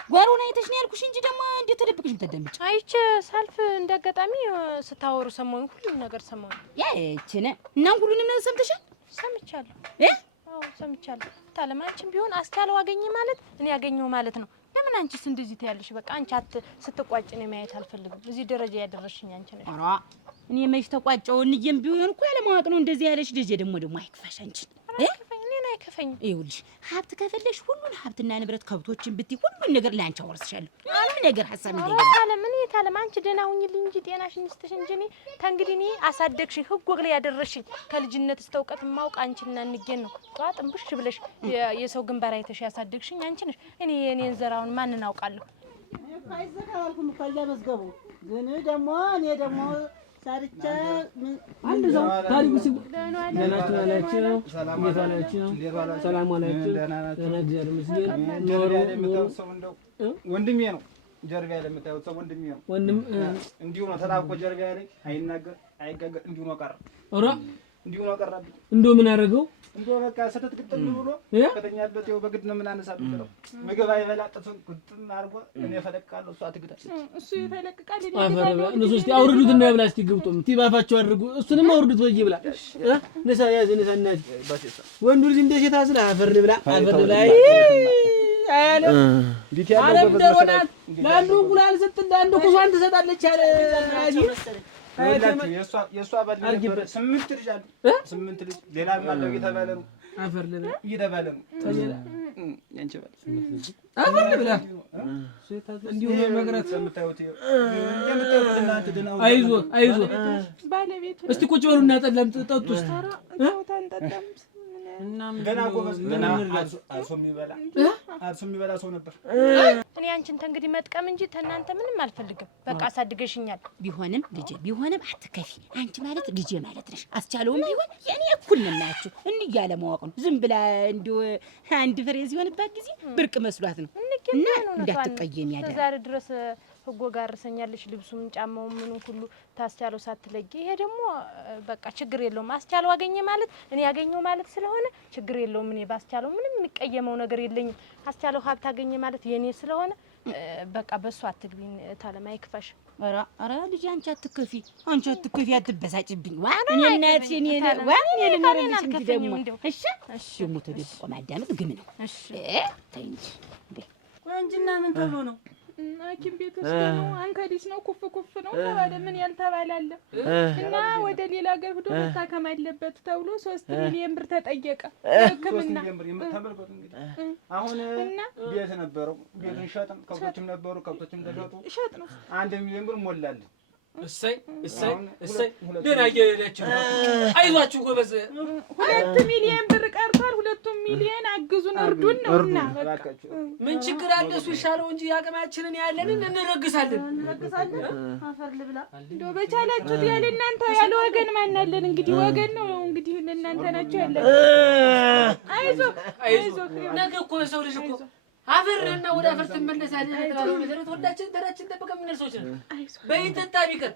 ጓሮና አይተሽ ነው ያልኩሽ እንጂ ደግሞ እንዴት ተደብቀሽ የምታዳምጪ? አይቼ ሰልፍ እንደጋጣሚ ስታወሩ ሰማሁኝ። ሁሉንም ነገር ሰማሁኝ። ያቺነ እና ሁሉንም ነገር ሰምተሻል? ሰምቻለሁ። አዎ ሰምቻለሁ። ታለማችን ቢሆን አስቻለው አገኘ ማለት እኔ ያገኘው ማለት ነው። ለምን አንቺስ እንደዚህ ትያለሽ? በቃ አንቺ ስትቋጭ ነው ማየት አልፈልግም። እዚህ ደረጃ ያደረሽኝ አንቺ ነሽ። ኧረ እኔ መች ተቋጨው እንየም ቢሆን እኮ ያለማወቅ ነው እንደዚህ ያለሽ። ልጄ ደግሞ አይክፋሽ አንቺን እኔን አይከፈኝም። ይኸውልሽ ሀብት ከፈለሽ ሁሉን ሀብትና ንብረት ከብቶችን ብትይ ሁሉን ነገር ላንቺ አወርስሻለሁ። ምንም ነገር ሀሳብ እንደሌለ ታለም አንቺ ደህና ሁኚልኝ እንጂ ጤናሽን ይስጥሽ እንጂ እኔ ተንግዲህ እኔ አሳደግሽኝ ህግ ወግ ላይ ያደረሽኝ ከልጅነት እስከ እውቀት ማውቅ አንቺና እንገን ነው። ጧት እምብሽ ብለሽ የሰው ግንባር አይተሽ ያሳደግሽኝ አንቺ ነሽ። እኔ የኔን ዘራውን ማንን አውቃለሁ? አይዘጋልኩም እኮ እያመዝገቡ ግን ደግሞ እኔ ደግሞ ሰርቼ አንድ ሰው ታሪኩ ደህና ናችሁ? ሰላም አላችሁ? ሰላም አላችሁ? ደህና እግዚአብሔር ይመስገን። ወንድሜ ነው ጀርባ ያለ የምታዩት ሰው ወንድሜ ነው። ወንድም እንዲሁ ነው ተጣብቆ ጀርባ ያለ አይናገር አይጋገር እንዲሁ ነው ቀረ። ኧረ እንዲሁ ነው ቀረብኝ። እንደው ምን አደረገው? እንደው በቃ ሰተት ግጥም ብሎ ከተኛበት ይኸው በግድ ነው ምን አነሳብኝ ብለው ምግብ አይበላ ጥፍን ግጥም አድርጎ እኔ ፈለቅቃለሁ እሱ አትግዳል። እሱ ይፈለቅቃል። እነሱ እስኪ አውርዱት እና ብላ እስኪ ግብጡም ባፋቸው አድርጉ። እሱንም አውርዱት ወይ ብላ ነሳ ያዝ ነሳ እናት ወንዱ ልጅ እንደ ሴት አስላ አፈር ብላ አለ ዲት ያለው በበሰላት ለአንዱ እንቁላል ስትል ለአንዱ ኩሷን ትሰጣለች አለ አጂ የእሷ ባል ነበር 8 ልጅ አሉ 8 ልጅ ሌላ ማለት እየተባለ ነው አፈር ልብላ እየተባለ ነው ታየላ ያንቺ ባል 8 ልጅ አፈር ልብላ እንዲሁ መግራት የምታዩት እናንተ ደናው አይዞ ባለቤቱ እስቲ ቁጭ በሉና ጠላም ጠጡ እስቲ ገና ጎበዝ ገና አርሶ የሚበላ ሰው ነበር። እኔ አንቺን እንግዲህ መጥቀም እንጂ ተናንተ ምንም አልፈልግም። በቃ አሳድገሽኛል። ቢሆንም ልጄ ቢሆንም አትከፊ። አንቺ ማለት ልጄ ማለት ነሽ። አስቻለውም ቢሆን የኔ እኩል ነን ናችሁ። እንያለ ማወቅ ነው። ዝም ብላ እንዲሁ አንድ ፍሬ ሲሆንባት ጊዜ ብርቅ መስሏት ነው። እና እንዳትቀየም ያደ ዛሬ ድረስ ህጎ ጋር ረሰኛለሽ ልብሱም ጫማው ምኑ ሁሉ ታስቻለው ሳትለጊ። ይሄ ደግሞ በቃ ችግር የለውም። አስቻለው አገኘ ማለት እኔ ያገኘው ማለት ስለሆነ ችግር የለውም። እኔ ባስቻለው ምንም የሚቀየመው ነገር የለኝም። አስቻለው ሀብት አገኘ ማለት የኔ ስለሆነ በቃ በሱ አትግቢኝ። ታለማ ይክፋሽ። ኧረ ልጅ አንቺ አትከፊ አትበሳጭብኝ። እኔ እናት እኔ ለማረልሽ እንጂ ደግሞ እሺ ደግሞ ተደብቆ ማዳመጥ ግም ነው። እሺ ተይ እንጂ ወንጅና ምን ተብሎ ነው? ሐኪም ቤት ውስጥ ነው አንከዲስ ነው ኩፍ ነው ተባለ። ምን ያልተባለ አለ እና ወደ ሌላ ሀገር ሄዶ መታከም አለበት ተብሎ 3 ሚሊዮን ብር ተጠየቀ። ሕክምና ተመልከቱ እንግዲህ አሁን ቤት ነበረው ቤቱን ሸጥን፣ ከብቶችም ነበሩ ከብቶችም ተሸጡ። ሸጥ ነው 1 ሚሊዮን ብር ሞላልን። እሰይ ደህና እየሄዳችሁ አይዟችሁ ጎበዝ። 2 ሚሊዮን ብር ቀርቷል። 2 ሚሊዮን አግዙን እርዱን ነውና በቃ ምን ችግር አለ? እሱ ይሻለው እንጂ ያቅማችንን ያለንን እንረግሳለን። አፈር ልብላ እንደው በቻላችሁት ያለ እናንተ ያለ ወገን ማን አለን? እንግዲህ ወገን ነው እንግዲህ ለእናንተ ናቸው ያለ። አይዞህ ነገ እኮ የሰው ልጅ እኮ አፈርና ወደ አፈር ትመለሳለህ። ተባለ መሰረት ሁላችን ተራችን ተበቀም ምን ሰዎች ነው በይተታ ቢቀር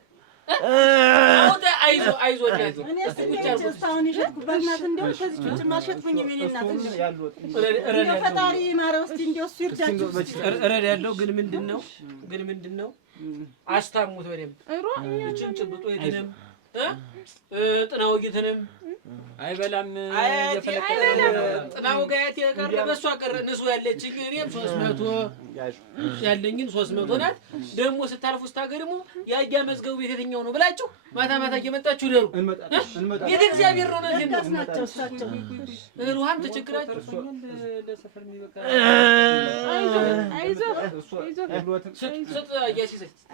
አይዞህ እኔ እስካሁን የሸጥኩባት ናት። እንደው ከዚህ ውጭ ማልሸጥኩኝ የኔ እናት እንደው ፈጣሪ ማረው። እስቲ እንደው እሱ ይርዳችሁ። እረዳለሁ። ግን ምንድነው አስታሙት በደምብ እችን ጭብጦ የትንም ጥናው ጌተንም አይበላም ጥናው ጋያት የቀረ በሷ ቀረ ንሱ ያለችኝ እኔም 300 ያለኝን 300 ናት። ደግሞ ስታልፉ ስታገርሙ ያያ መዝገቡ ቤት የትኛው ነው ብላችሁ ማታ እየመጣችሁ ደሩ እንመጣ ቤት እግዚአብሔር ነው ነው ናቸው እሳቸው ሩሃም ተቸግራችሁ ለሰፈር የሚበቃ አይዞህ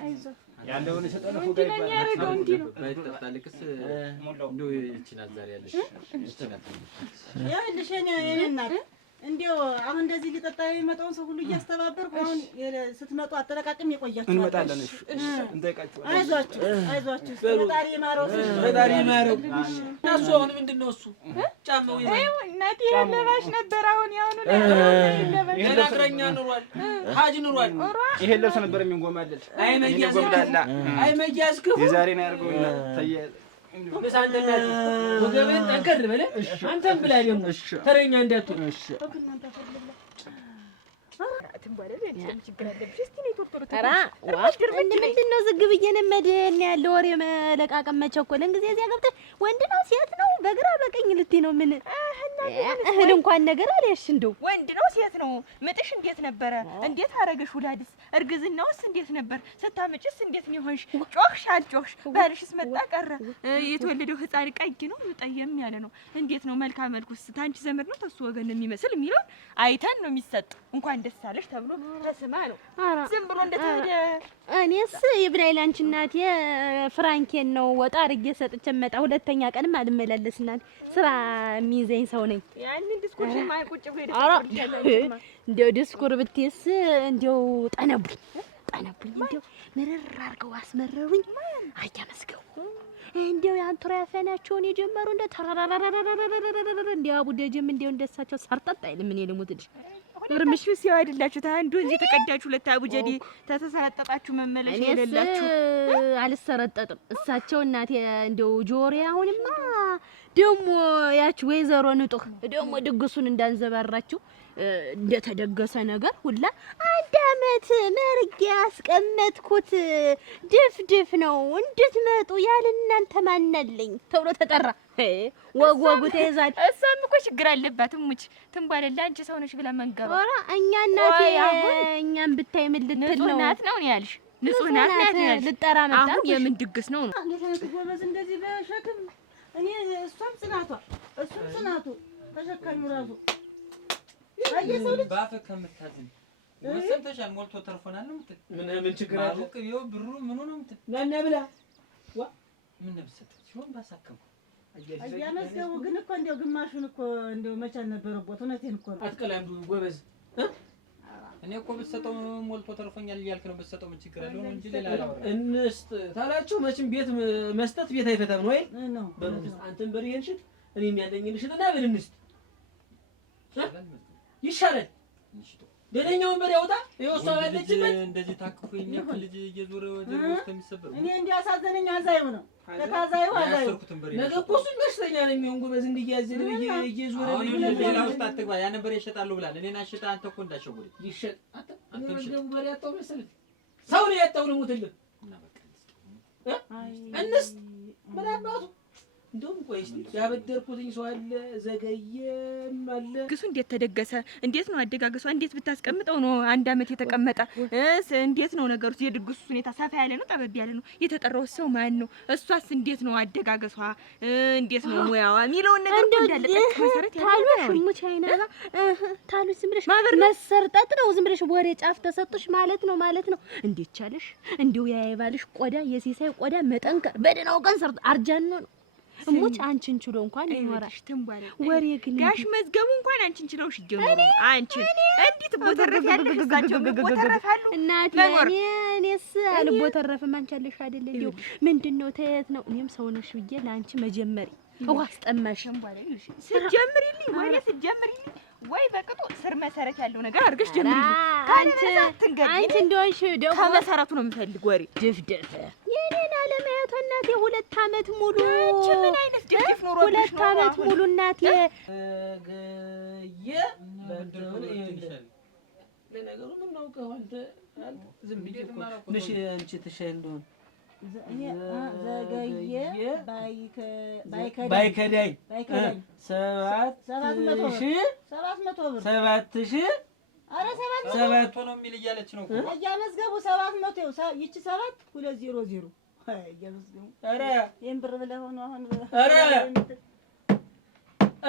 አይዞህ ያለውን ሰጠነው ጋር ያረጋው እንዴ ነው ታልክስ ነው ይችላል ዛሬ ያለሽ ያልሽ የኔ እናት እንዴው አሁን እንደዚህ ሊጠጣ የሚመጣውን ሰው ሁሉ እያስተባበርኩ አሁን ስትመጡ አጠረቃቅም የቆያችሁ እንመጣለን። እሺ እንጠይቃችሁ። አይዟችሁ ፈጣሪ ይማረው እሱ አሁን ምንድነው እሱ ጫማው ይሄው እናቴ ለባሽ ነበር። አሁን ያውኑ ለናግረኛ ኑሯል ሀጅ ኑሯል። ይሄ ለብስ ነበር የሚንጎማለል አይ መያዝ ክፉ የዛሬ ነው ያርገውና ተያያዘ ለሳንደናት ወገቤን ጠንከር በለ አንተም ብላ ደግሞ ተረኛ እንዳትሆን። እሺ ምንድነው ዝግ ብዬ ነመድን ያለ ወሬ መለቃቀም መቸኮል እንግዲህ እዚያ ገብተሽ ወንድ ነው ሴት ነው በግራ በቀኝ ልትይ ነው? ምን እህል እንኳን ነገር አለሽ። እንደው ወንድ ነው ሴት ነው? ምጥሽ እንዴት ነበረ? እንዴት አረገሽ? ውላድስ እርግዝናውስ እንዴት ነበር? ስታምጪስ እንዴት ነው ሆንሽ? ጮኽሽ አልጮኽሽ? ባልሽስ መጣ ቀረ? የተወለደው ህፃን ቀይ ነው ጠየም ያለ ነው? እንዴት ነው መልካ መልኩስ? ታንቺ ዘመድ ነው ተሱ ወገን የሚመስል የሚለው አይተን ነው የሚሰጥ። እንኳን ደስ አለሽ ተብሎ ተስማ ነው ዝም ብሎ እንደተሄደ። እኔስ ይብላኝ ላንቺ እናቴ ፍራንኬን ነው ወጣ አርጌ ሰጥቼ መጣ። ሁለተኛ ቀንም አልመላለስና ስራ የሚይዘኝ ሰው ነኝ። ያንን ዲስኩር ማይ ቁጭ ብሎ ይደርሳል። እንደው ዲስኩር ብትይስ እንደው ጠነቡኝ እንደው ምርር አርገው አስመረሩኝ። አያመስገው እንደው ያንተራ ያፈናቸውን የጀመሩ እንደ ተራራራራራራራራ እንደው አቡ ደጀም እንደው እንደሳቸው ሰርጠጥ አይልም። እኔ ልሙትልሽ እርምሽስ ያው አይደላችሁ አንዱ እንጂ ተቀዳችሁ ሁለት አቡጀዲ ተተሰረጠጣችሁ መመለሽ የሌላችሁ አልሰረጠጥም። እሳቸው እናቴ እንደው ጆሪ አሁንማ ደግሞ ያች ወይዘሮ ንጡህ ደግሞ ድግሱን እንዳንዘባራችሁ እንደተደገሰ ነገር ሁላ አንድ አመት መርጌ ያስቀመጥኩት ድፍድፍ ነው እንድትመጡ ያለ እናንተ ማናለኝ ተብሎ ተጠራ። ወጉ ተይዛል። እሷም እኮ ችግር አለባት ሙች ትንባለላ አንቺ ሰው ነሽ ብላ መንገባ ኧረ እኛ እናቴ እኛም ብታይ ምን ልትል ነው? ናት ነው ያልሽ ንጹህ ናት ያልሽ ልጠራ መጣ። አሁን የምን ድግስ ነው? እንዴት አይነት ጎበዝ እንደዚህ በሸክም እኔ እሷም ጽናቷ እሱም ጽናቱ ተሸካኙ ራሱ አየሰው ልጅ ባፈ ከምታዝን ወሰንተሻል ሞልቶ ተርፎናል ነው ምት ምን ችግር አለ? ቅቤው ብሩ ምኑ ነው ምት ናና ብላ ዋ ምን ነብሰት ሲሆን ባሳከምኩ አያመስገቡ ግን እኮ እንደው ግማሹን እኮ እንደው መቻል ነበረበት። እውነቴን እኮ ነው። አትቀላምዱ ጎበዝ። እኔ እኮ ብትሰጠው ሞልቶ ተርፎኛል እያልክ ነው። ብትሰጠው ምን ችግር አለው ነው እንጂ ሌላ አላው እንስጥ ታላችሁ መቼም ቤት መስጠት ቤት አይፈታም ነው አይደል? ነው አንተም በሪህን ሽጥ እኔም ያለኝን ሽጥና ብንንስጥ ይሻላል። ደለኛውን በሬ አውጣ ይወጣ ያለችበት እንደዚህ ታቅፎ የሚያክል ልጅ እየዞረ ወደ ውስጥ የሚሰበር እኔ እንዲያሳዘነኝ አዛዩ ነው ከታዛዩ አዛዩ ነገ እኮ እሱ በሽተኛ ነው የሚሆን ጎበዝ እንዲያዝን እየዞረ ሌላ ውስጥ አትግባ። ያን በሬ ይሸጣሉ ብላል። እኔን አሽጣ አንተ እኮ እንዳሸጉልኝ ይሸጥ አንተ ወልደው በሬ አጣው መሰለህ ሰው ነው ያጣው ልሙትልህ እና በቃ እንስ ምን አባቱ እንደውም ቆይ እስቲ ያበደርኩትኝ ሰው አለ ዘገየም አለ። ድግሱ እንዴት ተደገሰ? እንዴት ነው አደጋገሷ? እንዴት ብታስቀምጠው ነው አንድ አመት የተቀመጠ? እንዴት ነው ነገሩ? የድግሱ ሁኔታ ሰፋ ያለ ነው ጠበብ ያለ ነው? የተጠራው ሰው ማን ነው? እሷስ እንዴት ነው አደጋገሷ? እንዴት ነው ሙያዋ የሚለውን ነገር እንዳለ መሰረት ታሉሽ ሙች አይናባ ታሉሽ ዝም ብለሽ መሰርጠጥ ነው። ዝም ብለሽ ወሬ ጫፍ ተሰጥሽ ማለት ነው። እንዴት ቻለሽ? እንዲው ያይባልሽ ቆዳ የሲሳይ ቆዳ መጠንከር በደናው ቀን ሰርጥ አርጃን ነው ሙች አንቺን ችሎ እንኳን ይኖራሽ ተንባለ ወሬ ግን ጋሽ መዝገቡ እንኳን አንቺን ችለውሽ ይጀምሩ አንቺን እንዴት ቦተረፍ ያለሽ እሳቸው ቦተረፋሉ እናቴ እኔስ አልቦተረፍም አንቺ አለሽ አይደል እንዴ ምንድነው ተየት ነው እኔም ሰው ነሽ ብዬ ለአንቺ መጀመሪ ውሃ አስጠማሽ ተንባለ ስጀምሪልኝ ወሬ ስጀምሪልኝ ወይ በቅጡ ስር መሰረት ያለው ነገር አድርገሽ ጀምሪልኝ አንቺ እንደሆንሽ ደግሞ ከመሰረቱ ነው የምፈልግ ወሬ ድፍድፍ የኔን አለማየቷ እናቴ 2 አመት ሙሉ አንቺ ምን አይነት ድፍድፍ ኖሮ 2 አመት ሙሉ እናቴ ለነገሩ ምን ነው አንተ ዝም ብዬ እኮ ነሽ አንቺ ተሻይ እንደሆነ ዘገየ ባይከዳይ 700 አረ 700 ነው የሚል እያለች ነው እኮ እያመዝገቡ 700 ይቺ 7200 እያመዝገቡ አረ ይሄን ብር ብለህ ሆኖ አሁን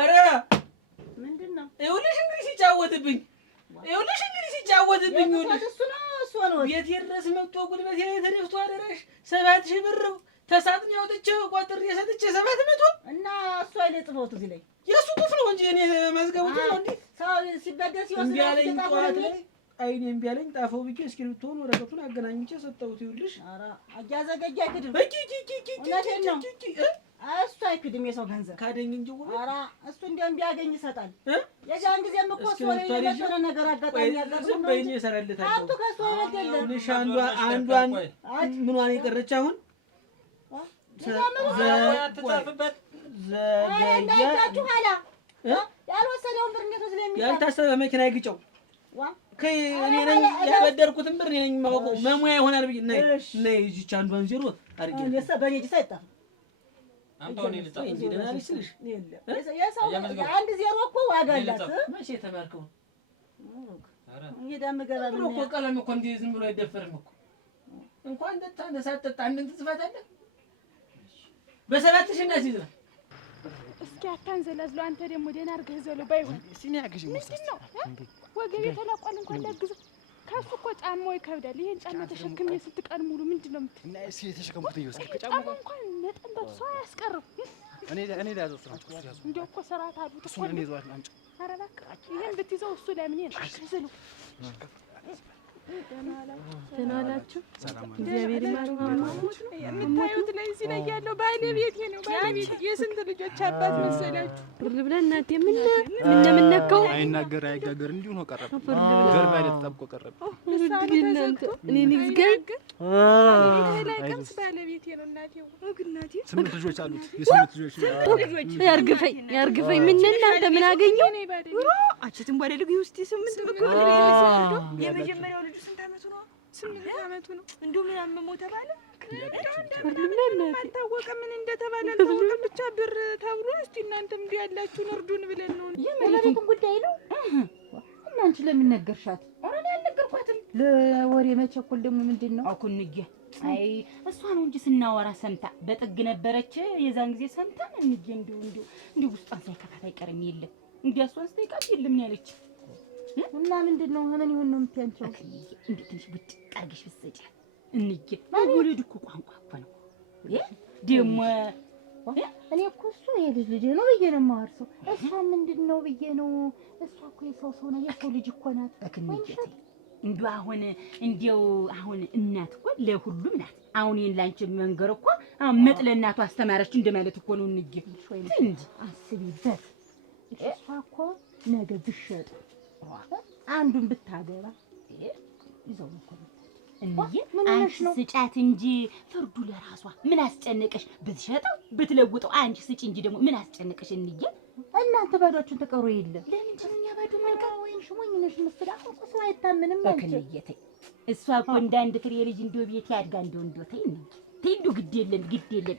አረ ምንድነው ይኸውልሽ እንግዲህ ሲጫወትብኝ እሱ ነው ቤት ድረስ መጥቶ ጉልበቴ ላይ ተደፍቶ አደረሽ 7000 ብር ተሳጥኝ አውጥቼው ቆጥሬ ሰጥቼ 700 እና እሱ አይደል ጽፎት እዚህ ላይ የሱ ጥፍ ነው እንጂ እኔ መዝገቡት ነው እንዴ ሰው ሲበደል ሲወስድ ያለኝ ጧት ላይ አይኔ እምቢ አለኝ ጣፈው ብዬ እስክሪብቶን ወረቀቱን አገናኝቼ ሰጠሁት። ይኸውልሽ ኧረ አያዘገጃ አይክድም እውነቴን ነው እሱ አይክድም የሰው ገንዘብ ካደኝ እንጂ ኧረ እሱ እንደውም ቢያገኝ ይሰጣል። የዛን ጊዜም እኮ እሱ ወሬ የመሰለ ነገር አጋጣሚ ያጋጥም ነው እንጂ እሰራለታለሁ አንቱ ከሱ አይደለም ልሽ አንዷን ምኗን የቀረች አሁን አትጻፍበት እንዳይታችሁ ኋላ ያልወሰደውን ብር እንዴት ስለሚል ያልታሰበ መኪና ይግጨው እኔ ነኝ ያበደርኩትን ብር እኔ ነኝ የማውቀው መሙያ ይሆናል ብዬ ነይ እዚች አንዷን ዜሮ አድርጌ እንደዛ በእኔ ጅሳ አይጣፍ አንተው እኔ ልጻፍ እንጂ ደህና ልጅ ስልሽ የሰው አንድ ዜሮ እኮ ዋጋ አላት። መቼ ተማርከው እየዳም ገባ ብሎ እኮ ቀለም እኮ እንዲህ ዝም ብሎ አይደፈርም እኮ እንኳን ሳትጠጣ አንድን ትጽፋታለህ በ7000 እናስይዘህ እስኪ አታንዘላዝለው አንተ ደግሞ ደህና አድርገህ ዘለው ባይሆን ሲኒ ያግሽ ምንድን ነው ወገቤ ተላቋል እንኳን ላግዘው ከሱ እኮ ጫማው ይከብዳል ይሄን ጫማ ተሸክሜ ስትቀር ሙሉ ምንድን ነው የምትል እና እሺ የተሸከምኩት ይወስድ ጫማ እንኳን መጠንበቱ ሰው አያስቀርም እኔ ላዘው ስራ ያዘው እንደው እኮ ስርዓት አሉት እሱ እኔ ይዟል አንቺ ኧረ እባክህ ይሄን ብትይዘው እሱ ለምን ይሄን አክዘለው ደህና ዋላችሁ? እግዚአብሔር ይመስገን። የምታዩት ላይ እዚህ ላይ ያለው ባለቤቴ ነው። ባለቤቴ የስንት ልጆች አባት መሰላችሁ? ፍርድ ብለን እናቴ ምን ነካው? አይናገር አይጋገር እንዲሁ ነው ቀረበ። ገርባ ላይ ተጣብቆ ቀረበ። እናንተ እኔን ይዝጋኝ። ለቀምስ ባለቤቴ ነው እናቴ። ወግናቴ 8 ልጆች አሉት። የስምንት ልጆች ያርግፈኝ። ምን እናንተ ምን አገኘው? አችትም ባለ ልጅ ውስጥ 8 በቃ የመጀመሪያው ልጅ ስንት አመቱ ነው? 8 አመቱ ነው። እንደው ምን አመመው ተባለ? አልታወቀ ምን እንደተባለ አልታወቀም። ብቻ ብር ተብሎ እስቲ እናንተም እንዲህ ያላችሁን እርዱን ብለን ነው። የመሬቱን ጉዳይ ነው። እና አንቺ ለምን ነገርሻት? ኧረ እኔ አልነገርኳትም። ለወሬ መቸኮል ደግሞ ምንድን ነው? አኩንጌ አይ እሷ ነው እንጂ ስናወራ ሰምታ በጥግ ነበረች። የዛን ጊዜ ሰምታ እንዴ እንዲሁ ውስጧን ሳይከፋት አይቀርም። የለም እንዲያ እሷን ሳይቀር የለም ነው ያለች። እና ምንድነው ምን ይሁን ነው የምትያንቸው? እንዴ ትንሽ ብጭ ቃርግሽ ብትሰጪያት እንዴ ወለድ እኮ ቋንቋ እኮ ነው ደግሞ እኔ እኮ እሱ የልጅ ነው ብዬ ነው የማወርሰው። እሷ ምንድነው ብዬ ነው። እሷ እኮ የሰው ነው የሰው ልጅ እኮ ናት። እንዲያው አሁን እናት እኮ ለሁሉም ናት። አሁን ይሄን ላንቺ መንገር እኮ መጥ ለእናቱ አስተማረች እንደማለት እኮ ነው። እንጂ እንጂ አስቢበት። እሷ እኮ ነገ ብትሸጥ አንዱን ብታገባ ይዘው እኮ እንዴ አንቺ ስጫት እንጂ ፍርዱ ለራሷ ምን አስጨነቀሽ? ብትሸጠው ብትለውጠው አንቺ ስጪ እንጂ ደግሞ ምን አስጨነቀሽ? እንዴ እናንተ ባዶአችሁን ተቀሩ የለም። ለምን እኛ ባዶ ምን ቀር ወይን ሽሞኝ ነሽ መስላ እኮ ሰው አይታመንም። አንቺ እሷ እኮ እንደ አንድ ፍሬ ልጅ እንደው ቤት ያድጋ እንደው ተይ እንደው ግድ የለም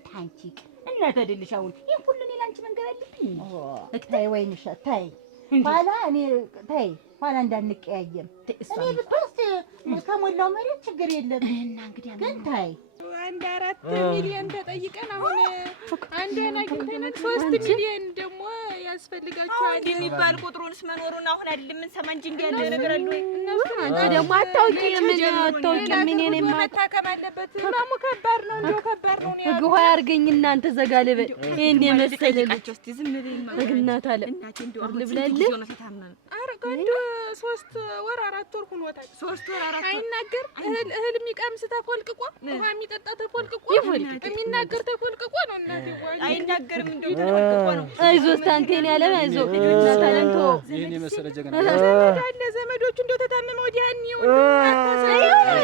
ታንቺ እናት አይደልሽ? አሁን ይሄን ሁሉ እኔ ላንቺ መንገር አለብኝ? ታይ ወይንሽ ታይ ኋላ እኔ ታይ ኋላ እንዳንቀያየም እኔ ብትወስድ ከሞላው መሬት ችግር የለም። እና እንግዲህ ግን ታይ 4 ሚሊዮን ተጠይቀን አሁን አንዴን አግኝተን 3 ሚሊዮን ደግሞ ያስፈልጋቸዋል የሚባል ቁጥሩንስ መኖሩን አሁን አይደለም የምንሰማ እንጂ እንዲህ ያለ ነገር አለ ወይ? እነሱ ደግሞ አታውቂም ምን እኔ መታከም አለበት። ህመሙ ከባድ ነው እንደው ከባድ ነው። ግዋ ያርገኝ እናንተ ዘጋለበ ይሄን የመሰለ ልጅ እስቲ ዝም በይ እናት አለ ልብላልህ አረጋንዶ 3 ወር 4 ወር ሆኖታል። 3 ወር 4 ወር አይናገር እህል የሚቀምስ ተፎልቅቆ ውሃ የሚጠጣ ተፎልቅቆ የሚናገር ተፎልቅቆ ነው። እናቴ አይናገርም እንደው ተፎልቅቆ ነው። አይዞህ ታንቴን ያለ አይዞህ እናት አለንቶ ይሄን የመሰለ ጀግና ያለ ዘመዶቹ እንደው ተታመመ ወዲያን ነው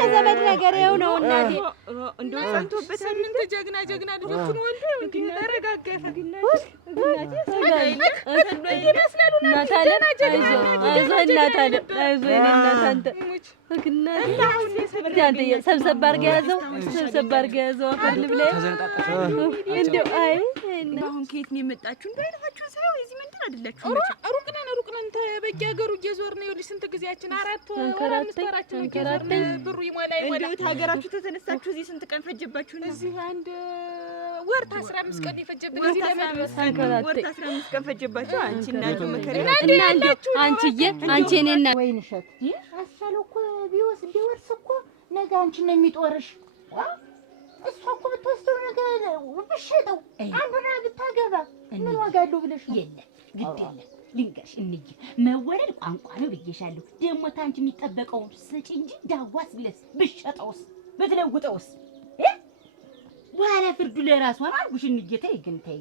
የዘመድ ነገር ይኸው ነው እናቴ እንደው ሰንቶበት 8 ጀግና ልጆቹን ወልዶ እንዴ ተረጋጋፈ እናት አለ አይዞህ እናት አለ አይዞህ እናት አንተ ሰብሰብ አድርገህ ያዘው አፈር ልብለህ እንደው አይ አሁን ከየት ነው የመጣችሁ? እንደው አይነታችሁን ሳይው እዚህ ምንድን አይደላችሁ? ሩቅ ነን በየሀገሩ እየዞርን ነው። ስንት ጊዜያችን 4 ወር 5 ወራችን እየዞርን ብሩ ይሞላ እንደው ሀገራችሁ ተነሳችሁ እዚህ ስንት ቀን ፈጀባችሁ? እዚህ አንድ ወር 15 ቀን የፈጀብን እዚህ ለመድረስ ወር 15 ቀን ፈጀባችሁ። አንቺ እናቱ መከራ አንቺዬ አንቺ እኔና ወይንሸት አስቻለው እኮ ቢወርስ እኮ ነገ አንቺ ነው የሚጦርሽ። እሷ እኮ ብትወስደው ነገ ብትሸጠው አንዱና ብታገባ ምን ዋጋ አለው ብለሽ ነው? የለም ግድ የለም ልንገርሽ እንጂ መወለድ ቋንቋ ነው ብዬሻለሁ። ደግሞ ታንቺ የሚጠበቀውን ስጪ እንጂ ዳዋስ ብለስ ብትሸጠውስ ብትለውጠውስ በኋላ ፍርዱ ለራሷ ነው አልኩሽ። እንጂ ተይ ግን ተይ።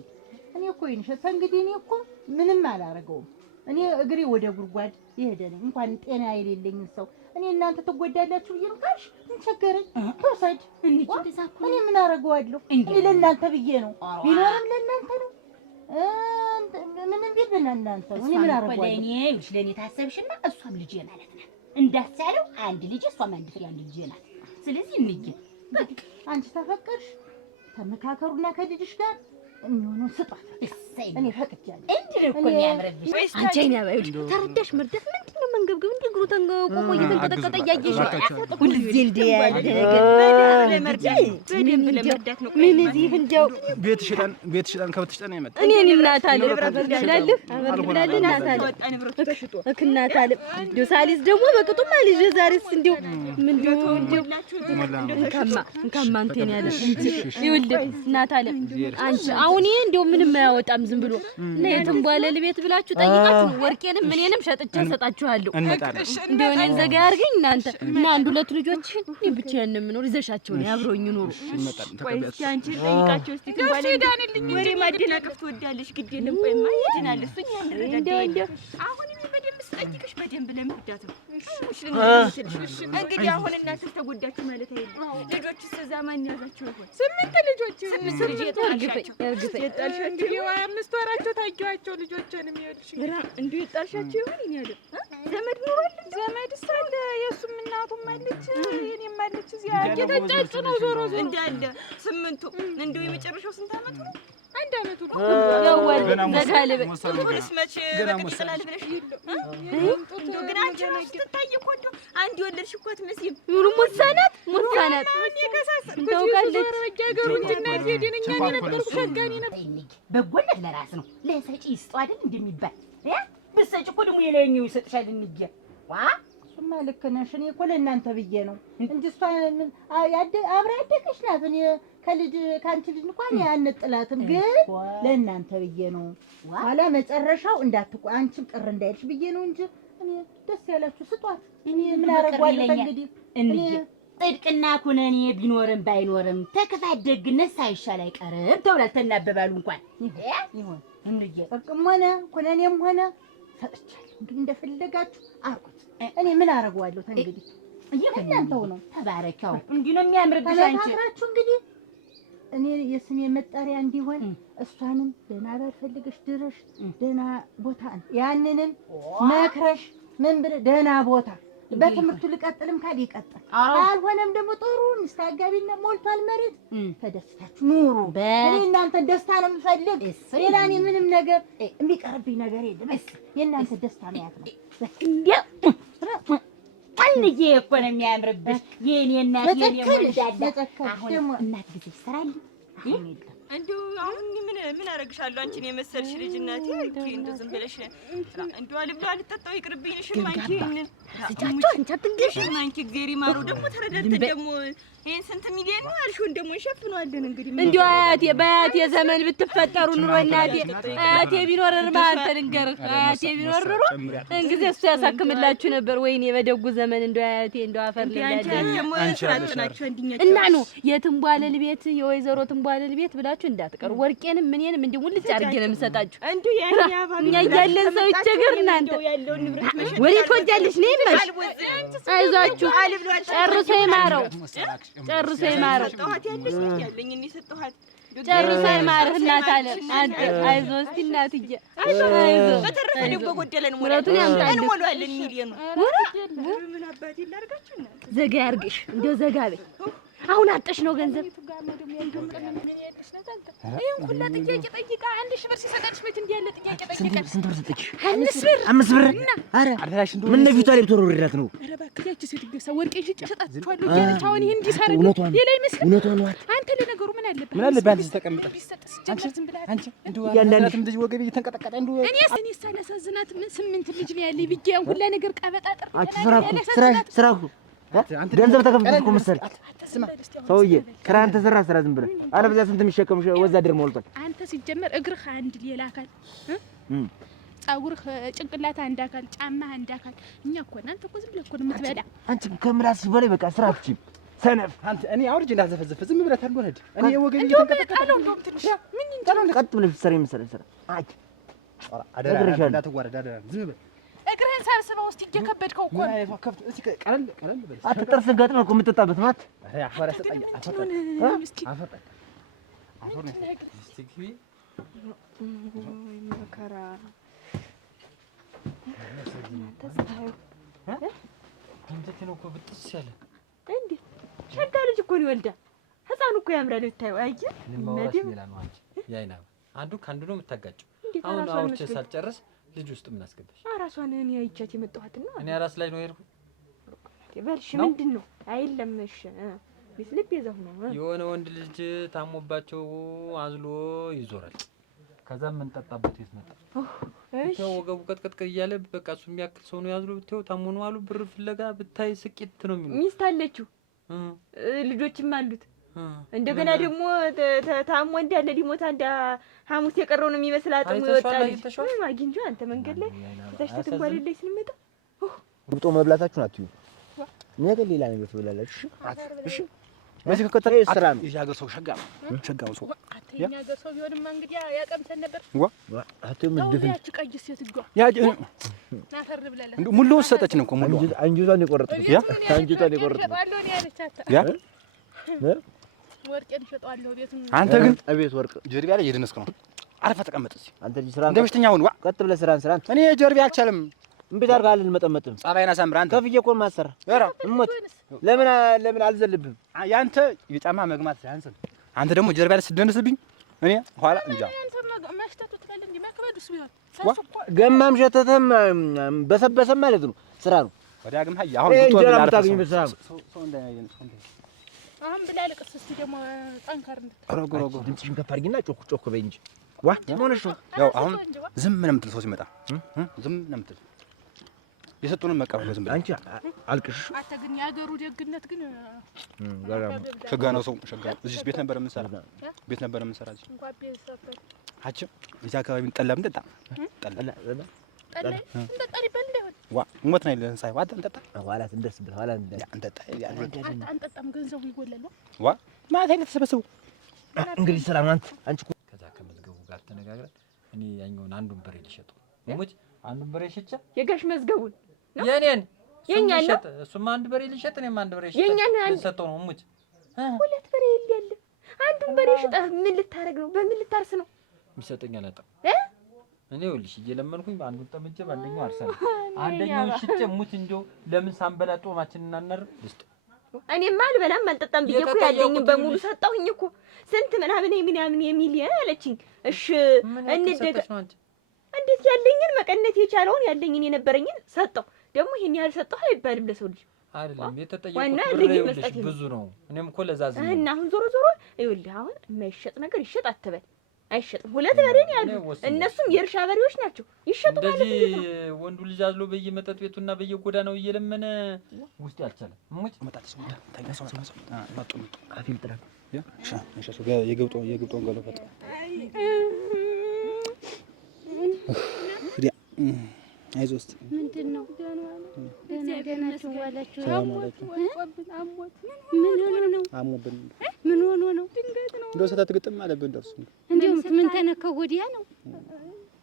እኔ እኮ ወይንሸት እንግዲህ እኔ እኮ ምንም አላረገውም። እኔ እግሬ ወደ ጉድጓድ ይሄደ ነኝ። እንኳን ጤና የሌለኝ ሰው እኔ እናንተ ትጎዳላችሁ ብዬ ነው ካልሽ ምን ቸገረኝ? ተወሰድ እኔ ምን አደርገዋለሁ? እኔ ለእናንተ ብዬ ነው። ቢኖርም ለእናንተ ነው። ምንም ቢል ለእናንተ ነው። እኔ ምን አደርገዋለሁ? እኔ ይኸውልሽ ለእኔ ታሰብሽና እሷም ልጄ ማለት ናት። እንዳትሳለው አንድ ልጄ እሷም አንድ ፍሬ አንድ ልጄ ናት። ስለዚህ እንጂ በቃ አንቺ ተፈቀርሽ ተመካከሩና ከልጅሽ ጋር የሚሆነው ስጧት። እኔ ፈቅጃለሁ። እንዴ እኮ ነው ያምረብሽ። አንቺ አይና ባይውል ተረዳሽ መርዳት ምንድነው መንገብገብ እንዴ እግሩ ተንቆቆ እየተንቀጠቀጠ እያየሽ ሁልጊዜ እንደ ያለ ነገር በደንብ ለመርዳት ነው። ምን እዚህ እንደው ቤት ሽጣን ከብት ሽጣን ያመጣ እኔን እናት አለ ብላለህ ብላለህ እናት አለ እናት አለ እንደው ሳሊስ ደግሞ በቅጡም አልይዤ ዛሬስ እንደው ምንድነው እንካማ እንትን ያለሽ ይኸውልህ እናት አለ አንቺ አሁን ይሄ እንደው ምንም አያወጣም ዝም ብሎ ለየትም በኋላ ለቤት ብላችሁ ጠይቃችሁ ወርቄንም እኔንም ሸጥቼ ሰጣችኋለሁ። እመጣለሁ። እንደው እኔን ዘጋ ያርገኝ እናንተ እና አንድ ሁለት ልጆችሽን እኔ ብቻዬን ነው የምኖር። ይዘሻቸው ነው አብረውኝ ኑሩ። ቆይ እስኪ አንቺ ጠይቃቸው እስኪ ትባለ ወሬ ማደናቀፍ ትወዳለሽ? ግድ የለም ቆይማ ይድናል። እሱኛ እንደው አሁን በደንብ ስጠይቅሽ በደንብ ለምወዳት ነው። እንግዲህ አሁን እናንተ ተጎዳችሁ ማለት አይደለም። ልጆችስ እዛ ማን ያዛቸው ይሆን? 8 ልጆች 8 ልጅ የጣልሻቸው እንግዲህ 5 ወራቸው ታየዋቸው ልጆችንም ይልሽ እንዴ የጣልሻቸው ይሆን? እኔ አይደል ዘመድ ኖሯል። ዘመድ ሳለ የሱም እናቱም አለች የኔም አለች። እዚያ እየተጫጩ ነው ዞሮ እንዳለ 8ቱ እንደው የመጨረሻው ስንት አመቱ ነው? 1 አመቱ ነው። ያወል ዘጋለበ ቱሪስ መቼ በቅጥላል ብለሽ እንደው ግን አንቺ ነው ስትታይ እኮ እንደው አንድ ወለድሽ እኮ አትመስይም። ሙሉ ሙሳናት እኔ ከሳስ እንደውቃለች ወረጃገሩን እናት የደነኛ የነበርኩ ሸጋኔ ነበር። በጎነት ለራስ ነው ለሰጪ ይስጠው አይደል እንደሚባል ብትሰጪ እኮ ደግሞ የላይኛው ይሰጥሻል። እንጂ እሱማ ልክ ነሽ። እኔ እኮ ለእናንተ ብዬ ነው እንጂ እሷ አብራ ያደገች ናት። እኔ ከአንቺ ልጅ እንኳን ያንጥላትም ግን ለእናንተ ብዬ ነው። ኋላ መጨረሻው አንቺም ቅር እንዳይልሽ ብዬ ነው እንጂ እኔ ደስ ያላችሁ ስጧት። እኔ ምን አደርገዋለሁ እንግዲህ እኔ ጽድቅና ኩነኔ ቢኖርም ባይኖርም ተከፋት ደግነት ሳይሻል አይቀርም ተውላል። ተናበባሉ እንኳን ይሁን እንዴ ጽድቅም ሆነ ኩነኔም ሆነ ሰጥቻለሁ። እንግዲህ እንደፈለጋችሁ አርጉት። እኔ ምን አደርገዋለሁ እንግዲህ እናንተው ነው። ተባረካው እንዲህ ነው የሚያምርብሽ አንቺ ታራችሁ እንግዲህ እኔ የስሜ መጠሪያ እንዲሆን እሷንም ደህና ባልፈልግሽ ድረሽ ደህና ቦታ ያንንም መክረሽ ምን ብለህ ደህና ቦታ በትምህርቱ ልቀጥልም ካል ይቀጥል አልሆነም ደግሞ ጥሩ ንስታጋቢና ሞልቷል መሬት ተደስታችሁ ኑሩ። እኔ እናንተ ደስታ ነው የምፈልግ። ሌላ እኔ ምንም ነገር የሚቀርብኝ ነገር የለም። የእናንተ ደስታ ነው ያለው። አንዬ እኮ ነው የሚያምርብሽ የኔ እናት የኔ ወዳዳ። አሁን እናት ጊዜ ይሰራል እንደው አሁን ምን አረግሻለሁ? አንቺን የመሰልሽ ልጅ እናቴ እንደው ዝም ብለሽ እንደው አልብላ አልጠጣው ይቅርብኝ። ሽማንቺ ስጫቸው አንቺ አትንገሽ ማንቺ እግዚአብሔር ይማረው። ደግሞ ተረዳድተን ደግሞ ይሄን ስንት ሚሊዮን ነው አልሽው ደግሞ እንሸፍነዋለን። እንግዲህ እንደው በአያቴ ዘመን ብትፈጠሩ ኑሮ እናቴ አያቴ ቢኖር እርማንተ ልንገርህ አያቴ ቢኖር ኑሮ እንግዲህ እሱ ያሳክምላችሁ ነበር። ወይኔ በደጉ ዘመን እንደው አያቴ እንደው አፈር እና ነው የትንቧለል ቤት የወይዘሮ ትንቧለል ቤት ብላችሁ እንዳትቀሩ። ወርቄንም ምኔንም እንዲህ ሙልጭ አድርጌ ነው የምሰጣችሁ። እኛ እያለን ሰው ይቸገር እናንተ ወሬ ትወጃለሽ ነይ ማሽ አይዟችሁ ጨርሶ ይማረው ጨርሶ ይማረው ጨርሶ ይማረህ እናት አለ አንተ አይዞህ እስቲ እናትዬ አይዞህ በተረፈ ደግሞ በጎደለን ሞራቱን ያምጣል ሞላለን ሚሊዮን ምን አባቴ ላርጋችሁ እናት ዘጋ ያርግሽ እንደው ዘጋ በይ። አሁን አጥሽ ነው ገንዘብ ይሄን ሁላ ጥያቄ ጠይቃ 1000 ብር ሲሰጣሽ ቤት እንዲህ ያለ ጥያቄ ጠይቃ ስንት ብር ሰጠች? 5 ብር አረ አዳራሽ እንደው ምን ነፊቷ ላይ ብትወረውላት ነው? አረ እባክህ ያቺ ሴት ገሳ ወርቄ ሽጭ ሰጣችኋለሁ ያለች አሁን ይሄን እንዲሳረግ ሌላ ይመስል እውነቷን ነው። አንተ ለነገሩ ምን አለበት አንቺ ተቀምጠ አንቺ እንደው ያንዳንድ ልጅ ወገብ እየተንቀጠቀጠ እንደው እኔ ሳላሳዝናት ምን 8 ልጅ ነው ያለኝ ብዬ ሁላ ነገር ቀበጣጥር ስራ ገንዘብ ተከፍተሽ እኮ መሰለኝ ሰውዬ ስራ አንተ ስራ ዝም ብለህ አለበዚያ ስንት የሚሸከም ወዛደር ሞልቷል። አንተ ሲጀመር እግርህ አንድ ሌላ አካል ጸጉርህ ጭንቅላት አንድ አካል ጫማህ አንድ አካል እኛ እኮ እናንተ እኮ ዝም ብለህ እኮ ነው የምትበላ። አንቺ ከምላስሽ በላይ በቃ ስራ አትችይም ሰነፍ። አንተ እኔ አውርጅ እንዳዘፈዘፈ ዝም ብለህ ታልወረድ እኔ ወገን እየተንቀጠቀጠ ነው ትንሽ ምን እንጀራ ቀጥ ብለሽ ሰሪ መሰለኝ ስራ አይ አደራ እንዳትዋረድ አደራ ዝም ብለህ እግርህን ሰብስበው እስቲ እየከበድከው እኮ ነው። ከፍት እስቲ ቀለል በል አትጠርስ ገጥመህ እኮ የምትጠጣበት ማለት አፈር ያሰጣኝ አፈር ነው እስቲ ግቢ መከራ አንተ ነው እኮ ብጥስ ያለ እንዴ ሸጋ ልጅ እኮ ነው ወልዳ ህፃኑ እኮ ያምራል ብታየው። አየህ ማውራት ሌላ ነው አንቺ ያይና አንዱ ካንዱ ነው የምታጋጨው። አሁን አውርቼ ሳልጨርስ ልጅ ውስጥ ምን አስገባሽ? አራሷን እኔ አይቻት የመጣኋትና እኔ አራስ ላይ ነው የሄድኩት። በልሽ ምንድነው? አይለምሽ ልብ ይዘው ነው የሆነ ወንድ ልጅ ታሞባቸው አዝሎ ይዞራል። ከዛ ምን ጠጣበት ቤት መጣ። እሺ ወገቡ ቀጥቀጥ እያለ በቃ እሱ የሚያክል ሰው ነው ያዝሎ ብታዩ ታሞ ነው አሉ። ብር ፍለጋ ብታይ ስቂት ነው የሚሉ ሚስት አለችው ልጆችም አሉት። እንደገና ደግሞ ታሞ እንዳለ ሊሞታ እንደ ሐሙስ የቀረው ነው የሚመስል አጥሙ ይወጣል። አግኝጆ አንተ መንገድ ላይ ተሽተት እንኳን ላይ ስንመጣ ግብጦ መብላታችሁን አትዩ። ነገ ሌላ ነገር ትበላላችሁ። እሺ በዚህ ከከተለ ስራ ነው። የሀገር ሰው ሸጋ ሰው የኛ ሀገር ሰው ቢሆንማ እንግዲህ ያቀምሰን ነበር። አትም ድፍን ያቺ ቀይ ሴትዮ ናፈር ብለለ ሙሉ ሰጠችን እኮ ሙሉ አንጁታን የቆረጥኩት አንጁታን የቆረጥኩት ወርቄን እሸጠዋለሁ ቤቱን። አንተ ግን አቤት ወርቅ ጀርቢያ ላይ እየደነስክ ነው። አረፈ ተቀመጥ እስኪ አንተ ልጅ ስራ እንደ በሽተኛ ሁን። ቀጥ ብለህ ስራን እኔ ጀርቢያ አልቻለም። እምቢ ታርጋለን መጠመጥም ጸባይና ሳምራ አንተ ከፍዬ እኮ ማሰራ እሞት ለምን አልዘልብህም? ያንተ የጫማ መግማት ሳያንስ አንተ ደግሞ ጀርቢያ ላይ ስትደንስብኝ እኔ ኋላ እንጃ ገማም ሸተተም በሰበሰም ማለት ነው ስራ ነው። ወዲያ ግን ሀያ አሁን እንጀራ የምታገኝ በስራ ነው። አሁን ብላለቅስ እስኪ ደግሞ ጠንከር እንድትል ድምፅሽን ከፍ አድርጊና ጮክ በይ እንጂ ዋ ሆነሽ ነው። ያው አሁን ዝም ነው የምትል ሰው ሲመጣ ዝም ነው የምትል የሰጡንን መቀበል ዝም ብለህ አንቺ አልቅሽ። አንተ ግን የሀገሩ ደግነት ግን ሸጋ ነው ሰው ሸጋ። እዚህ ቤት ነበር የምንሰራ እዚህ እንኳን ቤት ሰፈር አችም እዚህ አካባቢ ጠላ እንጠጣ ጠላ እንጠጣ ይበል እንደሆነ ዋ ሞት ነው ይለን ሳይ ዋት እንጠጣ ኋላ እንደርስበት ኋላ እንጠጣ አንጠጣም ገንዘቡ ይጎላል። ዋ ማታ ላይ ተሰበሰቡ እንግዲህ ስራ አንተ አንቺ ከዛ ከመዝገቡ ጋር ተነጋግረን እኔ ያኛውን አንዱን በሬ ልሸጠው ሙጭ አንዱን በሬ ሸጨ የጋሽ መዝገቡን የኔን የኛን ነው እሱማ አንድ በሬ ልሸጥ እኔም አንድ በሬ ልሸጥ የኛን ሰጠው ነው ሙጭ ሁለት በሬ ይያለ አንዱን በሬ ሽጠህ ምን ልታረግ ነው? በምን ልታርስ ነው? የሚሰጠኝ አላጣም እኔ ይኸውልሽ እየለመንኩኝ አንዱን ጠምጄ በአንደኛው አርሳለሁ። አንደኛውን ሽጬ ሙት እንደው ለምን ሳንበላ ጦማችንን እናናር ልስጥ። እኔማ አልበላም አልጠጣም ብዬ እኮ ያለኝን በሙሉ ሰጠሁኝ እኮ ስንት ምናምን የሚሊየን አለችኝ። እሺ እንዴት ያለኝን መቀነት የቻለውን ያለኝን የነበረኝን ሰጠሁ። ደግሞ ይሄን ያህል ሰጠሁ አይባልም ለሰው ልጅ አይደለም። የተጠየቁት ብዙ ነው። እኔም እኮ ለዛዝ ነው እና አሁን ዞሮ ይኸውልህ አሁን የማይሸጥ ነገር ይሸጥ አትበል። አይሸጥም። ሁለት በሬን ያሉ እነሱም የእርሻ በሬዎች ናቸው። ይሸጡ ማለት ነው። እንደዚህ ወንዱ ልጅ አዝሎ በየመጠጥ ቤቱና በየጎዳናው እየለመነ ውስጥ ያልቻለ ሙጭ መጣጥ ሰው ታይሰው መጡ አፊል ጥራ የግብጦ ገለፈጥ አይዞህ እስኪ ምንድን ነው ደህና ዋላችሁ? አሞብን ምን ሆኖ ነው? ድንገት ነው እንደው ሰታት ግጥም አለብን ደርሱ እንደው ምን ተነካው? ወዲያ ነው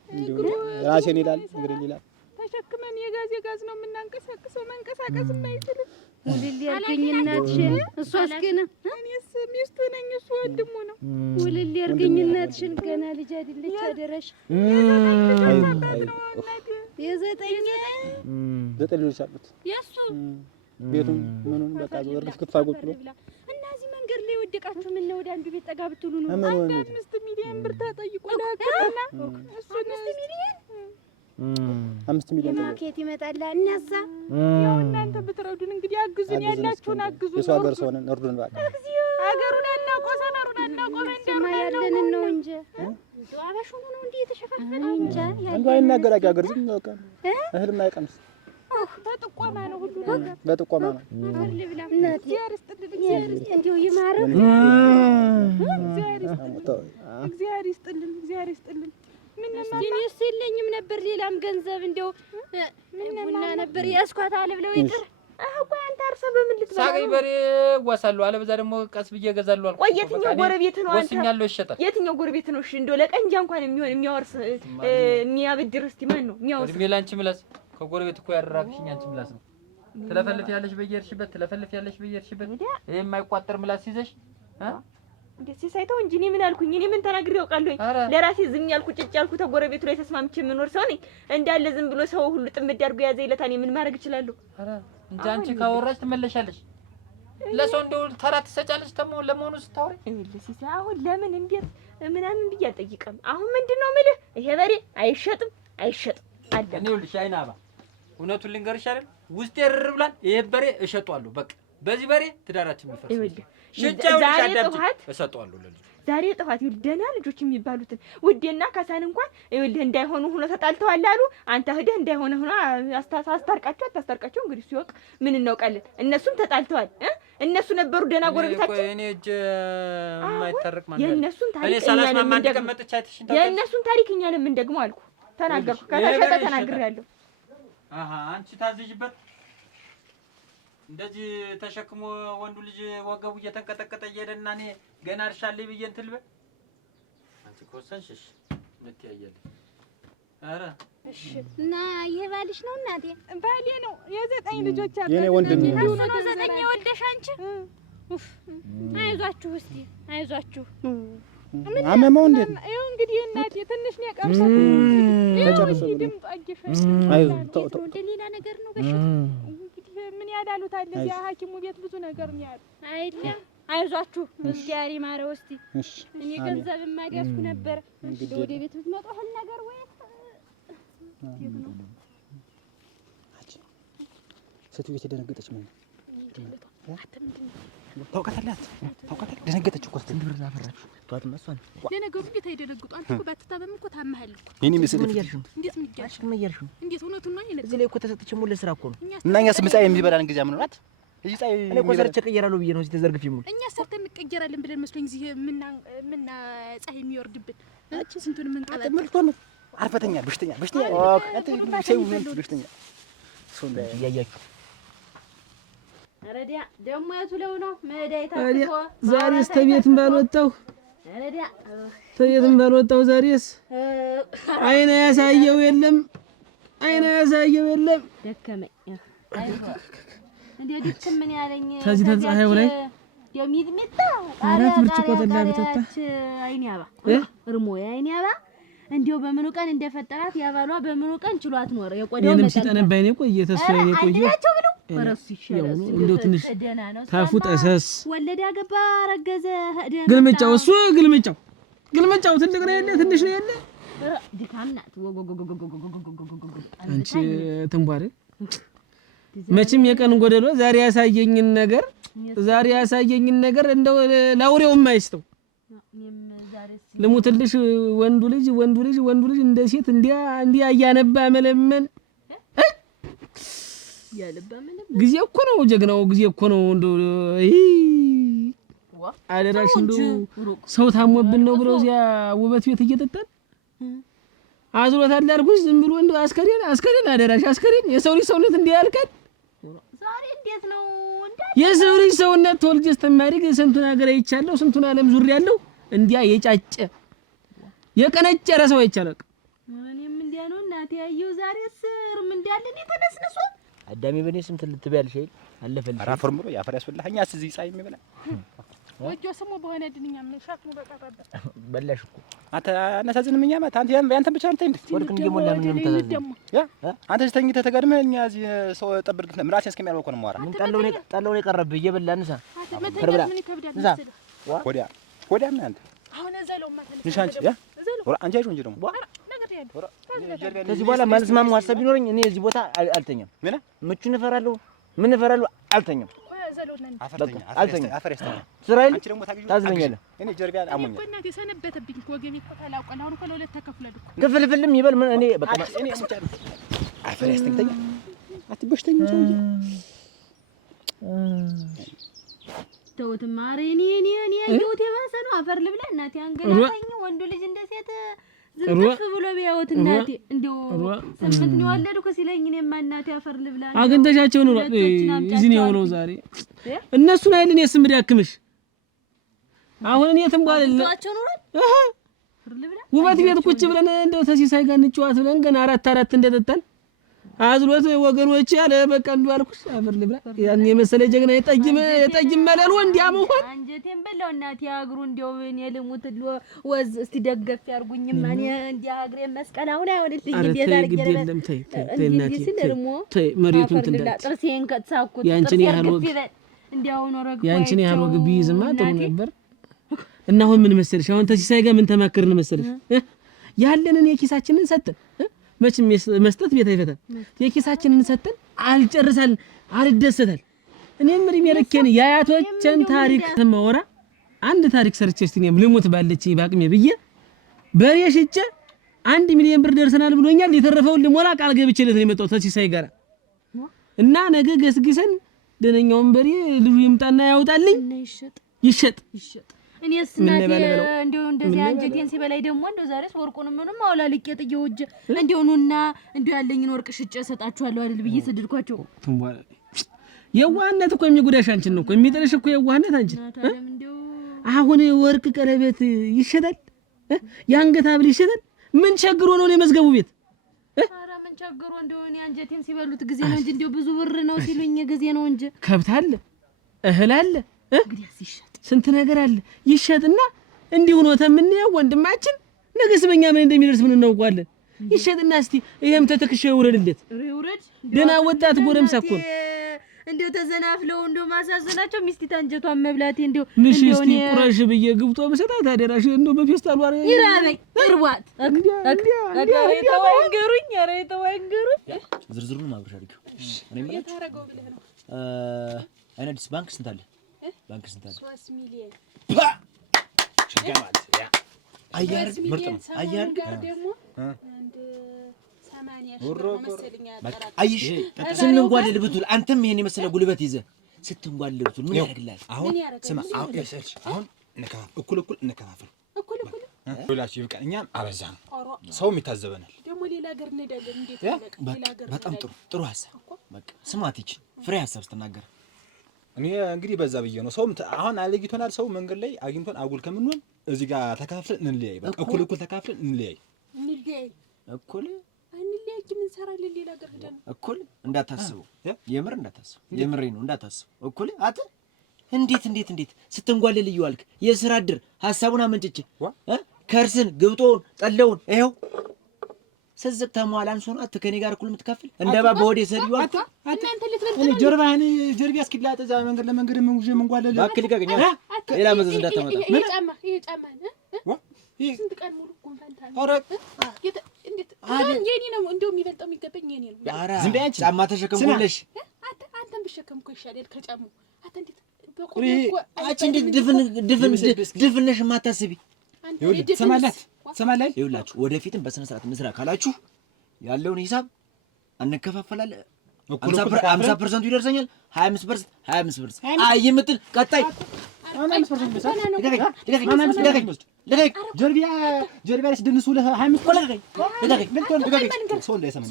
እንደው ራሴን ይላል እግሬን ይላል ተሸክመን የጋዝ ነው የምናንቀሳቅሰው መንቀሳቀስ የማይችል ውልል ያርገኝ እናትሽን። እሷስ ገና እኔስ ሚስቱ ነኝ እሱ ወንድሙ ነው። ውልል ያርገኝ እናትሽን ገና ልጅ አይደለች አደረሽ የዘጠኝ ልጆች አሉት የሱ ቤቱም ምኑን በቃ ወርፍ ክፍ አድርጎት ብሎ እና እዚህ መንገድ ላይ ወደቃችሁ ምን ነው? ወደ አንዱ ቤት ጠጋ ብትሉ ነው። 5 ሚሊዮን ብር ተጠይቆ ለከና እሱን 5 ሚሊዮን 5 ሚሊዮን ማርኬት ይመጣል። እናሳ ያው እናንተ ብትረዱን እንግዲህ አግዙን፣ ያላችሁን አግዙን። የሰው ሀገር ሰው ነን፣ እርዱን በቃ። ሀገሩን አናውቀው ሰፈሩን አናውቀው መንደሩን ያለንን ነው እንጂ አባሽ ሆኖ ነው እንዴ የተሸፋፈነ እንጂ አንዱ አይናገራቂ ሀገር ዝም በቃ እህልም አይቀምስ በጥቆማ ነው ሁሉ ነገር በጥቆማ ነው። እናቴ እንዲሁ ይማረው እግዚአብሔር ይስጥልን። ምን እኔስ የለኝም ነበር ሌላም ገንዘብ እንደው ቡና ነበር ያስኳት አለ ብለው ይቅር አሁን አንተ አርሰህ በምን ልትበላ ሳገኝ በሬ ዋሳለሁ አለ። በዛ ደግሞ ቀስ ብዬ እገዛለሁ አልኩ። ቆይ የትኛው ጎረቤት ነው አንተ? ወስኛለሁ ይሸጣል። የትኛው ጎረቤት ነው? እሺ እንደው ለቀንጃ እንኳን የሚያወርስ የሚያበድር እስቲ ማን ነው የሚያወርስ? እድሜ ላንቺ ምላስ ከጎረቤት እኮ ያደራክሽኝ አንቺ ምላስ ነው። ትለፈልፍ ያለሽ በየርሽበት ይሄ የማይቋጠር ምላስ ይዘሽ እንዴ ሲሳይተው እንጂ እኔ ምን አልኩኝ? እኔ ምን ተናግሬ ያውቃለሁ? ለራሴ ዝም ያልኩ ጭጭ ያልኩ ተጎረቤቱ ላይ ተስማምቼ የምኖር ሰው ነኝ። እንዳለ ዝም ብሎ ሰው ሁሉ ጥምድ አድርጎ ያዘ ይለታ እኔ ምን ማድረግ እችላለሁ? እንጂ አንቺ ካወራሽ ትመለሻለሽ። ለሰው እንደው ተራ ትሰጫለሽ ለመሆኑ ስታወሪ ሲሳይ አሁን ለምን እንዴት ምናምን ብዬ አልጠይቅም። አሁን ምንድነው የምልህ ይሄ በሬ አይሸጥም አለ። እኔ ይኸውልሽ አይናባ እውነቱን ልንገርሽ አይደል ውስጤ እርር ብሏል። ይሄ በሬ እሸጧለሁ በቃ በዚህ በሬ ትዳራችን የሚፈርስ ይኸውልህ ሽጫው ለሻዳም እሰጠዋለሁ ለልጅ ዛሬ ጠዋት ይኸውልህ ደህና ልጆች የሚባሉትን ውዴና ካሳን እንኳን ይኸውልህ እንዳይሆኑ ሆኖ ተጣልተዋል አሉ። አንተ ሄደህ እንዳይሆነ ሆኖ አታስታርቃቸው እንግዲህ ሲወቅ ምን እናውቃለን። እነሱም ተጣልተዋል እነሱ ነበሩ ደህና ጎረቤታችን። እኔ እጄ የማይታረቅ ማለት የእነሱን ታሪክ እኔ ሰላስማማ እንደቀመጥች አይተሽኝ የእነሱን ታሪክ እኛንም እንደግሞ አልኩ ተናገርኩ። ከተሸጠ ተናግሬያለሁ። አንቺ ታዝዥበት እንደዚህ ተሸክሞ ወንዱ ልጅ ወገቡ እየተንቀጠቀጠ እየሄደና እኔ ገና እርሻለሁ ብዬ እንትን ልበል? አንቺ ከወሰንሽ እንተያያለን። ኧረ እሺ። እና ይሄ ባልሽ ነው እናቴ? ባሌ ነው። የ9 ልጆች አባት የኔ ወንድም ነው። 9 የወለድሽ አንቺ? አይዟችሁ እስቲ አይዟችሁ። አመመው እንዴ? ይኸው እንግዲህ እናቴ ትንሽ ነው የቀምሰው። ተጨርሶ ድምፅ አግሽ ሌላ ነገር ነው በሽታ። እንግዲህ ምን ያላሉታል እዚያ ሐኪሙ ቤት ብዙ ነገር ነው ያሉ አይደለም። አይዟችሁ ምስጋሪ ማረው እስቲ። እኔ ገንዘብ ማዲያስኩ ነበር ወደ ቤት ብትመጣ ሁሉ ነገር ወይ ሴትዮ የተደነገጠች ምን ታውቃታለህ? ደነገጠች እኮ ስትል ብር አፈራችሁ ጧትማ እሷን ለነገሩ እንዴት አይደነግጡ? አንተ እኮ ባትታመም እኮ ታመሃል እኮ። የኔ ምስል እንዴት ምን እያልሽ ነው? እንዴት እውነቱን ነው አይደል? እዚህ ላይ እኮ ተሰጥቼ ሙሉ ስራ እኮ ነው። እና እኛስ ምጻይ የሚበላን ጊዜ ምን ናት? እዚህ ጻይ እኔ እኮ ሰርቼ ቀየራለሁ ብዬ ነው እዚህ ተዘርግፊ ሙሉ እኛ ሰርተን እንቀየራለን ብለን መስሎኝ እዚህ ምና ፀሐይ የሚወርድብን አንቺ ስንቱን ምን ቀበል ምርቶ ነው። አርፈተኛ በሽተኛ አንተ ሰው ምን በሽተኛ ሰው እንዳያያችሁ አረዲያ ደሞ ያቱለው ነው መዳይታ ተቆ ዛሬስ ተቤትም ባልወጣው አረዲያ ተቤትም ባልወጣው ዛሬስ አይና ያሳየው የለም አይና ያሳየው የለም ደከመኝ እንዴ ድክም ምን ያለኝ ከዚህ ተጻፈው ላይ የሚጥሚጣ አራት ብርጭቆ ጠላ በጠጣ አይኔ አባ እርሞ አይኔ አባ እንዲው በምኑ ቀን እንደፈጠራት ያባሏ በምኑ ቀን ችሏት ኖር የቆዳው መጣ ሲጠነባይ ነው ቆየ ተስፋዬ ነው ቆየ ወረሱ ይሻላል እንደው ትንሽ ታፉ ጠሰስ ወለደ ያገባ ረገዘ ግልምጫው እሱ ግልምጫው ትልቅ ነው ያለ ትንሽ ነው ያለ ድካምናት አንቺ ተንቧረ መቼም የቀን ጎደሎ ዛሬ ያሳየኝን ነገር እንደው ላውሬው የማይስተው ልሙትልሽ ወንዱ ልጅ እንደ ሴት እንዲያ እያነባ መለመን ጊዜ እኮ ነው ጀግናው ጊዜ እኮ ነው እንደው አደራሽ እንደው ሰው ታሞብን ነው ብለው እዚያ ውበት ቤት እየጠጣን አዝሮታል አልኩሽ ዝም ብሎ እንደው አስከሬን አደራሽ አስከሬን የሰው ልጅ ሰውነት እንዲያልቀን ዛሬ እንዴት ነው የሰው ልጅ ሰውነት ተወልጄ እስተማሪግ ስንቱን ሀገር አይቻለሁ ስንቱን ዓለም ዙሪያለሁ እንዲያ የጫጨ የቀነጨረ ሰው አይቻለቅ እኔም እንዲያ ነው እናቴ ያየው ዛሬስ እርም እንዳለን የተነስነሱ አዳሚ በኔ ስም ትልትበያልሽ አይደል አለፈልሽ አራፈር ሙሉ ያፈር ያስፈልሐኛስ እዚህ ፀሐይ የሚበላ ወጆ ስሙ በሆነ ድንኛ ምን ሻክሙ በቀረበ በላሽ እኮ አንተ አነሳዝንም እኛ ማለት አንተ ብቻ አንተ እንዴ ወርቅ እንደሞላ ምን ተዛዘ ያ አንተ ተኝተህ ተጋድመህ እኛ እዚህ ሰው ጠብርክ ነው ራሴን እስከሚያልበው ነው ማወራ ምን ጣለው ነው ቀረብ እየበላን ሳ ተርብላ ምን ይከብዳል መሰለህ ወዲያ ምን አንተ አሁን ዘለው ማለት ንሻንቺ ያ ወራ አንቺ አይጆ እንጂ ደግሞ ከዚህ በኋላ ማልስማሙ ሐሳብ ቢኖርኝ እኔ እዚህ ቦታ አልተኛም ምን ምቹን እፈራለሁ ምን እፈራለሁ አልተኛም አፈር ያስተኛ ስራይል አንቺ ደግሞ ታዝለኛለህ እኔ ጀርቢያ አሞኛል እኮ እናቴ ሰነበተብኝ እኮ ወገቤ እኮ ተላቆለ አሁን እኮ ለሁለት ተከፍሏል እኮ ክፍልፍልም ይበል ምን እኔ በቃ እኔ ሙጫ አፈር ያስተኛ አትበሽተኝ ሰውዬ ተውት ማሬ እኔ ያየሁት የባሰ ነው አፈር ልብላ እናቴ አንገላታኝ ወንዱ ልጅ እንደ ሴት ዝምጥፍ ብሎ ቢያዩት እናቴ እንደው ስምንት ነው ወለድኩ ሲለኝ እኔማ እናቴ አፈር ልብላ አግኝተሻቸው ነው እዚህ ነው የሆነው ዛሬ እነሱን አይደል እኔ ስም ዳክምሽ አሁን እኔ ተንባለለ ውበት ቤት ቁጭ ብለን እንደው ተሲሳይ ጋር እንጫወት ብለን ገና አራት እንደጠጣን አዝሎት ወገኖች ያለ በቃ እንደው አልኩሽ አፈር ልብላ ያን የመሰለ ጀግና የጠጅም መለል ወንዲያ መሆን አንጀቴን በላው እናቴ አግሩ እንደው እኔ ልሙት ወዝ እስቲ ደገፍ ያርጉኝማ እኔ እንዲያ አግሬ መስቀል አሁን አይሆንልኝ እንዴት አርገለ ተይ እናቴ ተይ መሬቱን ትንዳ ጥርሴን ከተሳኩት ያንቺን ያህል ወግ እንዲያው ነው ረግፎ ያንቺን ያህል ወግ ቢይዝማ ጥሩ ነበር እና አሁን ምን መሰለሽ አሁን ተሲሳይ ጋር ምን ተማከርን መሰለሽ ያለንን የኪሳችንን ሰጠን መቼም መስጠት ቤት አይፈታም የኪሳችንን ሰጠን አልጨርሳል አልደሰታል እኔም ምንም የለከን ያያቶችን ታሪክ ተማወራ አንድ ታሪክ ሰርቼ እስቲኔም ልሙት ባለችኝ ባቅሜ ብዬ በሬ ሽጬ 1 ሚሊዮን ብር ደርሰናል ብሎኛል የተረፈውን ልሞላ ቃል ገብቼለት ነው የመጣው ተሲሳይ ጋር እና ነገ ገስግሰን ደነኛውን በሬ ልጁ ይምጣና ያውጣልኝ ይሸጥ እኔስ እናቴ እንደው እንደዚህ አንጀቴን ሲበላይ ደግሞ እንደው ዛሬስ ወርቁንም ምንም አውላልቄ ጥዬው እጄ እንደው ኑና እንደው ያለኝን ወርቅ ሽጬ ሰጣችኋለሁ አይደል ብዬ ሰድድኳቸው የዋህነት እኮ የሚጎዳሽ አንቺን ነው እኮ የሚጥልሽ እኮ የዋህነት አንቺን። አሁን ወርቅ ቀለበት ይሸጣል፣ የአንገት ሐብል ይሸጣል። ምን ቸግሮ ነው ለመዝገቡ ቤት? ኧረ ምን ቸግሮ እንደው እኔ አንጀቴን ሲበሉት ጊዜ ነው እንጂ እንደው ብዙ ብር ነው ሲሉኝ ጊዜ ነው እንጂ። ከብት አለ፣ እህል አለ፣ ስንት ነገር አለ። ይሸጥና እንዲሁ ነው ተምንየው ወንድማችን ነገስ በእኛ ምን እንደሚደርስ ምን እናውቃለን። ይሸጥና እስቲ ይሄም ተተክሸ ይውረድለት። ደና ወጣት ጎረምሳ እኮ ነው። እንደው ተዘናፍለው እንደው ማሳዘናቸው ሚስቲት አንጀቷን መብላቴ እንደው እስቲ ቁረሽ ብዬ ግብጦ በሰጣት አደራሽ እንደው በፌስታል ዋረ ይራበኝ ይርዋት ተወንገሩኝ። ኧረ ተወንገሩኝ። ዝርዝሩን ማብራሪያ አድርጊው። እኔ ማለት ታረጋው ብለህ ነው። አይናዲስ ባንክ ስንት አለ? ባንክ ስንት አለ? 3 ሚሊዮን ሸጋማት ያ አያር ምርጥ ነው። አያር ደግሞ አንድ 80 መሰለኝ ያጠራቀም። አይሽ ስንንጓለል ብትል አንተም ይሄን የመሰለ ጉልበት ይዘህ ስትንጓለል ብትል ምን ያደርግልሃል? አሁን ስማ፣ አሁን እኩል እንከፋፈል። ሌላችሁ ይብቃ። እኛም አበዛን፣ ሰውም ይታዘበናል። ደግሞ ሌላ ሀገር እንሄዳለን። እንዴት ይለቀ ሌላ ሀገር በጣም ጥሩ ሀሳብ። በቃ ስማት ይቺ ፍሬ ሀሳብ ስትናገር እኔ እንግዲህ በዛ ብዬ ነው። ሰውም አሁን አለጊቶናል። ሰው መንገድ ላይ አግኝቶን አጉል ከምንሆን እዚህ ጋር ተካፍለን እንለያይ። በቃ እኩል ተካፍለን እንለያይ። እኩል አንለያይ። ምን ሰራለን? ሌላ ሀገር ሄደን እኩል እንዳታስበው፣ የምር እንዳታስበው፣ የምሬ ነው እንዳታስበው። እኩል አተ እንዴት ስትንጓለል ይዋልክ የስራ ድር ሐሳቡን አመንጭጭ ከርስን ግብጦን ጠለውን ይሄው ሰዘቅ ተሟላን ሶና ከኔ ጋር እኩል የምትከፍል እንደባ በወዴ ሰድዩ አታ እናንተ ልትበልጥ እኔ ጀርባህን ጀርቢ አስኪላጠ ዛ መንገድ ለመንገድ መንጓለል ባክል ጋገኛ ሌላ መዘዝ እንዳታመጣ ይሄ ጫማ ስንት ቀን ሙሉ ጉንፋን ታለ ኧረ እንዴት የኔ ነው እንደው የሚበልጠው የሚገበኝ የኔ ነው። ዝም በይ አንቺ ጫማ ተሸከምኩልሽ። አንተም ብሸከም እኮ ይሻላል ከጫማው። አንተ እንዴት አንቺ እንዴት ድፍንሽ ማታስቢ ሰማላት ይውላችሁ። ወደፊትም በስነ ስርዓት መስራ ካላችሁ ያለውን ሂሳብ አንከፋፈላለን። 50% ይደርሰኛል፣ 25% አይ የምትል ቀጣይ 25% ብቻ ለገኝ ጀርቢያ ደንሱ ለ 25 ሰው እንዳይሰማኝ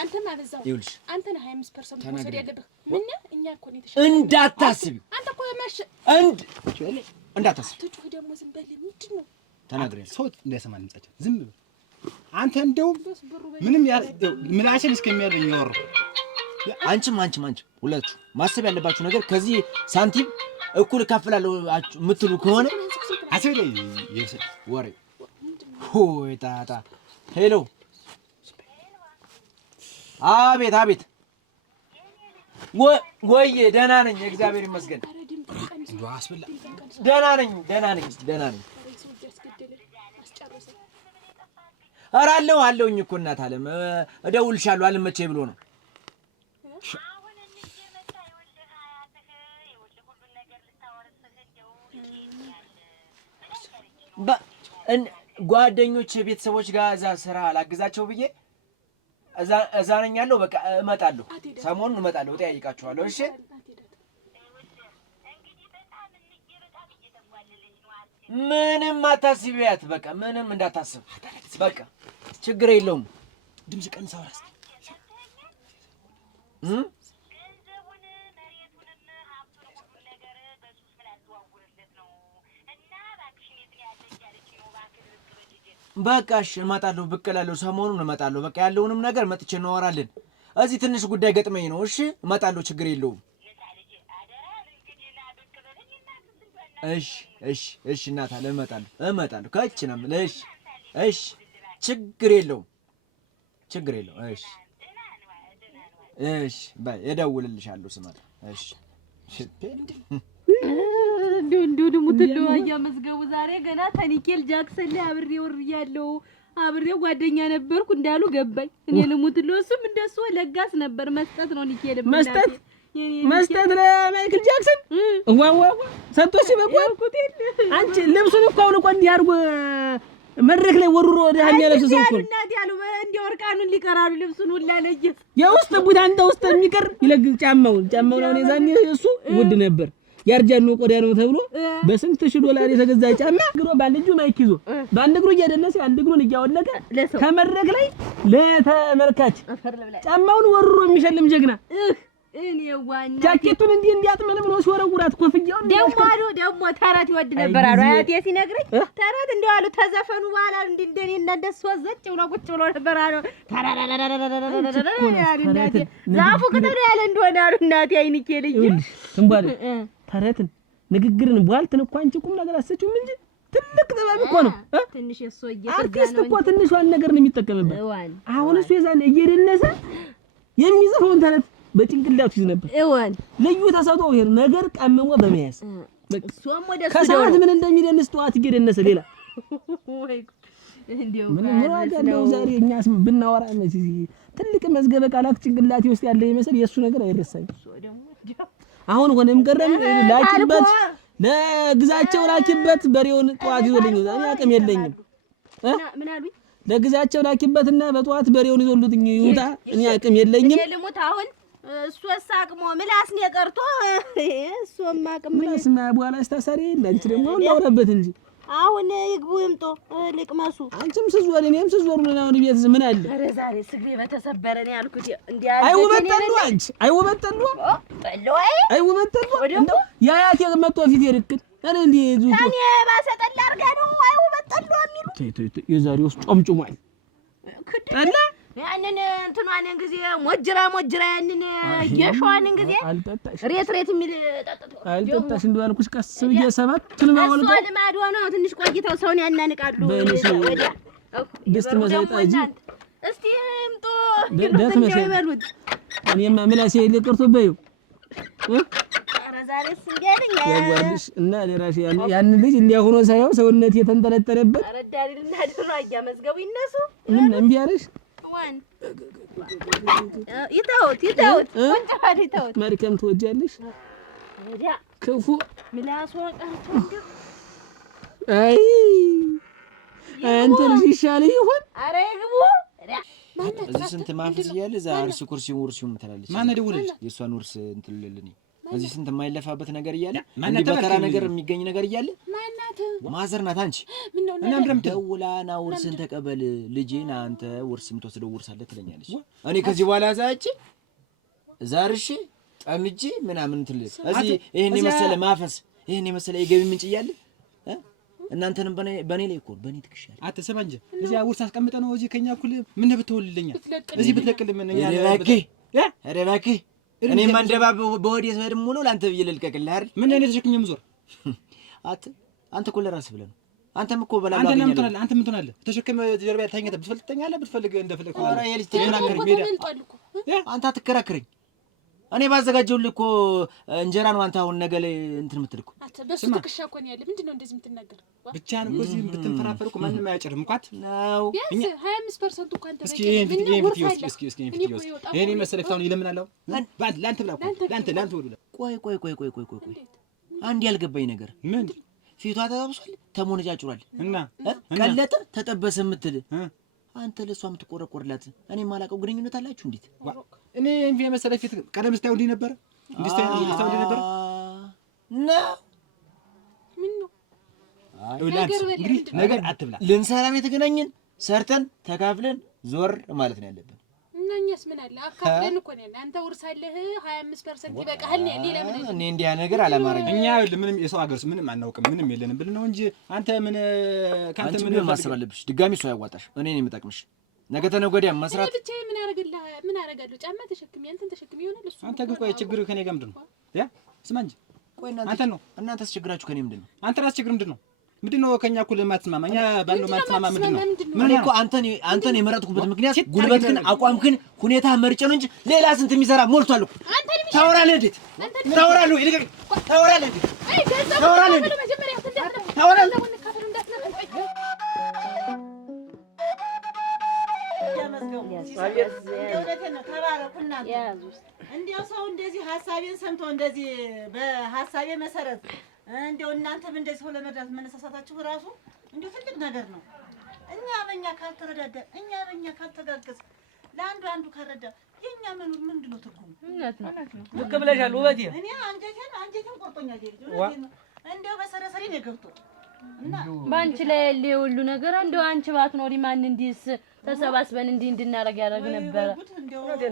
አንተም አበዛው። ይኸውልሽ አንተ ነህ 25% መውሰድ ያለብህ። ምን እኛ እኮ ነው ተሸ እንዳታስቢው። አንተ እኮ ማሽ እንዳታስቢው። ትጩህ ደግሞ ዝም በል። ምንድን ነው ተናግሬያለሁ። ሰው እንዳይሰማኝ እንጻቸው ዝም በል አንተ። እንደው ምንም ምላሽን እስከሚያለኝ ያወሩ አንቺም ሁላችሁ ማሰብ ያለባችሁ ነገር ከዚህ ሳንቲም እኩል እካፈላለሁ የምትሉ ከሆነ አሰብ ላይ ወሬ ሆይ ታታ ሄሎ አቤት ወይ ደህና ነኝ እግዚአብሔር ይመስገን። ደህና ነኝ። ኧረ አለሁኝ እኮ እናት አለም እደውልሻለሁ አልመቼ ብሎ ነው። ጓደኞች ቤተሰቦች ጋር እዛ ስራ አላግዛቸው ብዬ እዛ ነኝ ያለው። በቃ እመጣለሁ፣ ሰሞኑን እመጣለሁ፣ እጠያይቃችኋለሁ። እሺ ምንም አታስቢያት፣ በቃ ምንም እንዳታስብ፣ በቃ ችግር የለውም። ድምጽ ቀንሰው ራስ በቃ እሺ እመጣለሁ፣ ብቅ እላለሁ፣ ሰሞኑን እመጣለሁ። በቃ ያለውንም ነገር መጥቼ እናወራለን። እዚህ ትንሽ ጉዳይ ገጥመኝ ነው። እሺ እመጣለሁ፣ ችግር የለውም። እሺ እናት አለ እመጣለሁ። ከእች ነው የምልህ። እሺ ችግር የለውም። እሺ በይ እደውልልሻለሁ ስመጣ። እሺ እንዲሁ ድሙትሉ አያ መዝገቡ ዛሬ ገና ተኒኬል ጃክሰን ላይ አብሬው ጓደኛ ነበርኩ እንዳሉ ገባኝ። እኔ ልሙትሉ እሱም እንደሱ ለጋስ ነበር። መስጠት ነው ኒኬል መስጠት ለማይክል ጃክሰን ዋው ሰጥቶ ሲበቁት አንቺ ልብሱን እኮ አውልቆ እንዲህ አድርጎ መድረክ ላይ ወሩሮ ወደ ሀኛ ለብሱ ሰው እኮ እናት ያሉ እንደ ወርቃኑን ሊቀራሉ ልብሱን ሁላ ለየ የውስጥ ቡታንታ ውስጥ የሚቀር ይለግል ጫማው ነው። የዛኔ እሱ ውድ ነበር። ያርጃኑ ቆዳ ነው ተብሎ በስንት ሺህ ዶላር የተገዛ ጫማ ግሮ ባንድ እጁ ማይክ ይዞ ባንድ እግሩ እያደነሰ አንድ እግሩን እያወለቀ ከመድረክ ላይ ለተመልካች ጫማውን ወሩሮ የሚሸልም ጀግና እኔ ዋና ጃኬቱን እንዲያጥመን ብሎ ሲወረውራት ኮፍያውን ደግሞ ተረት ይወድ ነበር አሉ አያቴ ሲነግረኝ ተረት እንደው አሉ ተዘፈኑ በኋላ እንደኔ እንደሱ ዘጭ ብሎ ቁጭ ብሎ ነበር አሉ ዛፉ ቅጠል ያለ እንደሆነ አሉ እናቴ አይንኬ ልጅ እንባል ተረትን ንግግርን ቧልትን እኮ አንቺ ቁም ነገር አሰጪው እንጂ ትልቅ ጥበብ እኮ ነው። ትንሽ እሱ አርቲስት እኮ ትንሿን ነገር ነው የሚጠቀምበት። አሁን እሱ የዛን እየደነሰ የሚጽፈውን ተረት በጭንቅላቱ ይዝ ነበር። ልዩ ተሰጥኦ ይሄ ነገር ቀምሞ በመያዝ ከሰዓት ምን እንደሚደንስ ጠዋት እየደነሰ ሌላ ምን ዋጋ ነው? ዛሬ እኛስ ብናወራ ትልቅ መዝገበ ቃላት ጭንቅላቴ ውስጥ ያለ ይመስል የእሱ ነገር አይረሳኝም። አሁን ሆነም ቀረም ላኪበት ለግዛቸው ላኪበት በሬውን ጠዋት ይዞልኝ እኔ አቅም የለኝም። ምን አሉኝ? ለግዛቸው ላኪበትና በጠዋት በሬውን ይዞልኝ ይውጣ እኔ አቅም የለኝም። ልሙት አሁን እሱስ አቅሞ ምላስ ነው የቀርቶ እሱም አቅም ምላስማ በኋላ አስተሳሪ ለአንቺ ደግሞ አሁን ላውራበት እንጂ አሁን ይግቡ ይምጡ ልቅመሱ። አንቺም ስዞር እኔም ስዞር ነው አሁን ቤት ምን አለ? ኧረ ዛሬ ስግሬ በተሰበረ ነው ያልኩት። እንዲያ አይወበጠሉ አንቺ አይወበጠሉ አይወበጠሉ እንደው ያያት የመጣው ፊት ይርክት እኔ እንዴ ዙቱ እኔ ባሰጠላ አርጋ ነው አይወበጠሉ የሚሉ ተይ የዛሬው ጮምጭሟል ጠላ ያንን እንትኗን ጊዜ ሞጅራ ያንን የሸዋን ጊዜ አልጠጣሽ ሬት የሚል ጠጥቶ አልጠጣሽ እንደው አልኩሽ ቀስ ብዬ ሰባቱን ማወልቀው እሱ ልማድ ሆኖ ትንሽ ቆይተው ሰውን ያናንቃሉ። ወዲያ ደስት መሰጣጂ እስቲ እምጡ ደስ መሰጣጂ እኔማ ምላሴ ልቅርቶ በዩ ኧረ ዛሬስ እንዲያልኝ ያጓልሽ እና ለራሴ ያን ልጅ እንዲያሆኖ ሳይው ሰውነት የተንጠለጠለበት አረዳሪልና ድሮ አያመዝገቡ ይነሱ ምን እምቢ አለሽ? ይተውት ወንጀል ይተውት። መርከም ትወጃለሽ? ወዲያ ክፉ ምላስ ወቀርቶ እንደው አይ አንተ ልጅ ይሻል ይሆን? ኧረ ይግቡ እዚህ ስንት ማፍስ እያለ እዛ እርስ ኩርሲውን ውርሲውን ትላለች። ማን ደውለሽ? የእሷን ውርስ እንትን ልልኝ እዚህ ስንት የማይለፋበት ነገር እያለ እንዲህ በተራ ነገር የሚገኝ ነገር እያለ ማናት? ማዘር ናት። አንቺ ደውላ ና ውርስን ተቀበል ልጄን አንተ ውርስ የምትወስደው ውርስ አለ ትለኛለች። እኔ ከዚህ በኋላ ዛች ዛርሽ ጠምጄ ምናምን ትልል እዚህ ይሄን የመሰለ ማፈስ ይሄን የመሰለ የገቢ ምንጭ እያለ እናንተንም በኔ ላይ እኮ በኔ ትክሻለ አትሰማ እንጂ እዚህ ውርስ አስቀምጠ ነው እዚህ ከኛ እኩል ምን ብትወልልኛ እዚህ ብትለቅል ምን እኛ ረባኪ እኔ ማንደባ በወዴት ወድም ሙሉ ላንተ ብዬ ልልቀቅልህ አይደል? ምን እኔ ተሸክኘም ዞር አንተ እኮ ለራስህ ብለህ ነው። አንተም እኮ በላ አንተ ምን ትሆናለህ? አንተ ምን ትሆናለህ? ተሸክመ ጀርባ ታኛተ ብትፈልግ ትተኛለህ፣ ብትፈልግ እንደፈለግ ኧረ የልጅ ተከራከረኝ ሜዳ አንተ አትከራከረኝ። እኔ ባዘጋጀሁልህ እኮ እንጀራ ነው። አንተ አሁን ነገ ላይ እንትን የምትልኩ በሱ ትክሻ እኮ ነው ያለ። ምንድነው እንደዚህ የምትናገር? ብቻህን እኮ እዚህ ብትንፈራፈር እኮ ማንንም አያጭርም እንኳን ነው። ቢያንስ 25% እኮ አንተ እስኪ ይሄን መሰለህ ታውን ይለምናለሁ ላንተ ብላ ላንተ ወዱ ቆይ አንድ ያልገባኝ ነገር ምን ፊቷ ተባብሷል፣ ተሞነጫጭሯል እና ቀለጠ ተጠበሰ የምትል አንተ ለሷ የምትቆረቆርላት እኔ ማላቀው ግንኙነት አላችሁ? እንዴት እኔ እንዴ መሰለህ ፊት ቀደም ስታዩ እንዲህ ነበር እንዲህ ነበር ምን ነው ነገር አትብላ። ልንሰራም የተገናኘን ሰርተን ተካፍለን ዞር ማለት ነው ያለብን። እኛስ ምን አለ አካፍለን እኮ ነው። አንተ ውርሳለህ 25% ይበቃል ነው እንዴ? ለምን እኔ እንዲያ ነገር አላማረኝ። እኛ ምንም የሰው ሀገር ምንም አናውቅም፣ ምንም የለንም ብለን ነው እንጂ አንተ ምን ካንተ ምን ማሰብ አለብሽ? ድጋሚ ሰው ያዋጣሽ እኔ ነኝ የምጠቅምሽ። ነገ ተነገ ወዲያ መስራት ብቻ ምን ያረጋግልህ? ምን አረጋለሁ? ጫማ ተሸክሚ አንተን ተሸክሚ ይሆናል እሱ። አንተ ግን ቆይ ችግር ከኔ ጋር ምንድን ነው? ያ ስማ እንጂ ቆይ እናንተስ ችግራችሁ ከኔ ምንድን ነው? አንተ ራስህ ችግር ምንድን ነው? ምንድነው ከኛ እኩል ማትስማማ? እኛ ባለው ማትስማማ ምንድነው? ምን እኮ አንተን የመረጥኩበት ምክንያት ጉልበትክን፣ አቋምክን፣ ሁኔታ መርጬ ነው እንጂ ሌላ ስንት የሚሰራ ሞልቷል እኮ። ታወራለህ እንዴት? ታወራለህ ይልቀቅ። ታወራለህ እንዴት? ታወራለህ እንዴት? ታወራለህ እንዲያው ሰው እንደዚህ ሀሳቤን ሰምቶ እንደዚህ በሀሳቤ መሰረት እንደው እናንተም እንደዚህ ሰው ለመርዳት መነሳሳታችሁ ራሱ እንደው ትልቅ ነገር ነው። እኛ በእኛ ካልተረዳዳ፣ እኛ በእኛ ካልተጋገዝ፣ ለአንዱ ካልረዳ የኛ መኖር ምንድነው ትርጉሙ? ልክ ብለሻል ውበቴ። እኔ አንጀቴን ቆርጦኛል። እንደው በሰረሰሪ ነው ገብቶ ባንቺ ላይ ያለ ሁሉ ነገር እንደው አንቺ ባትኖሪ ማን እንዲስ ተሰባስበን እንድናረግ ያደርግ ነበረ።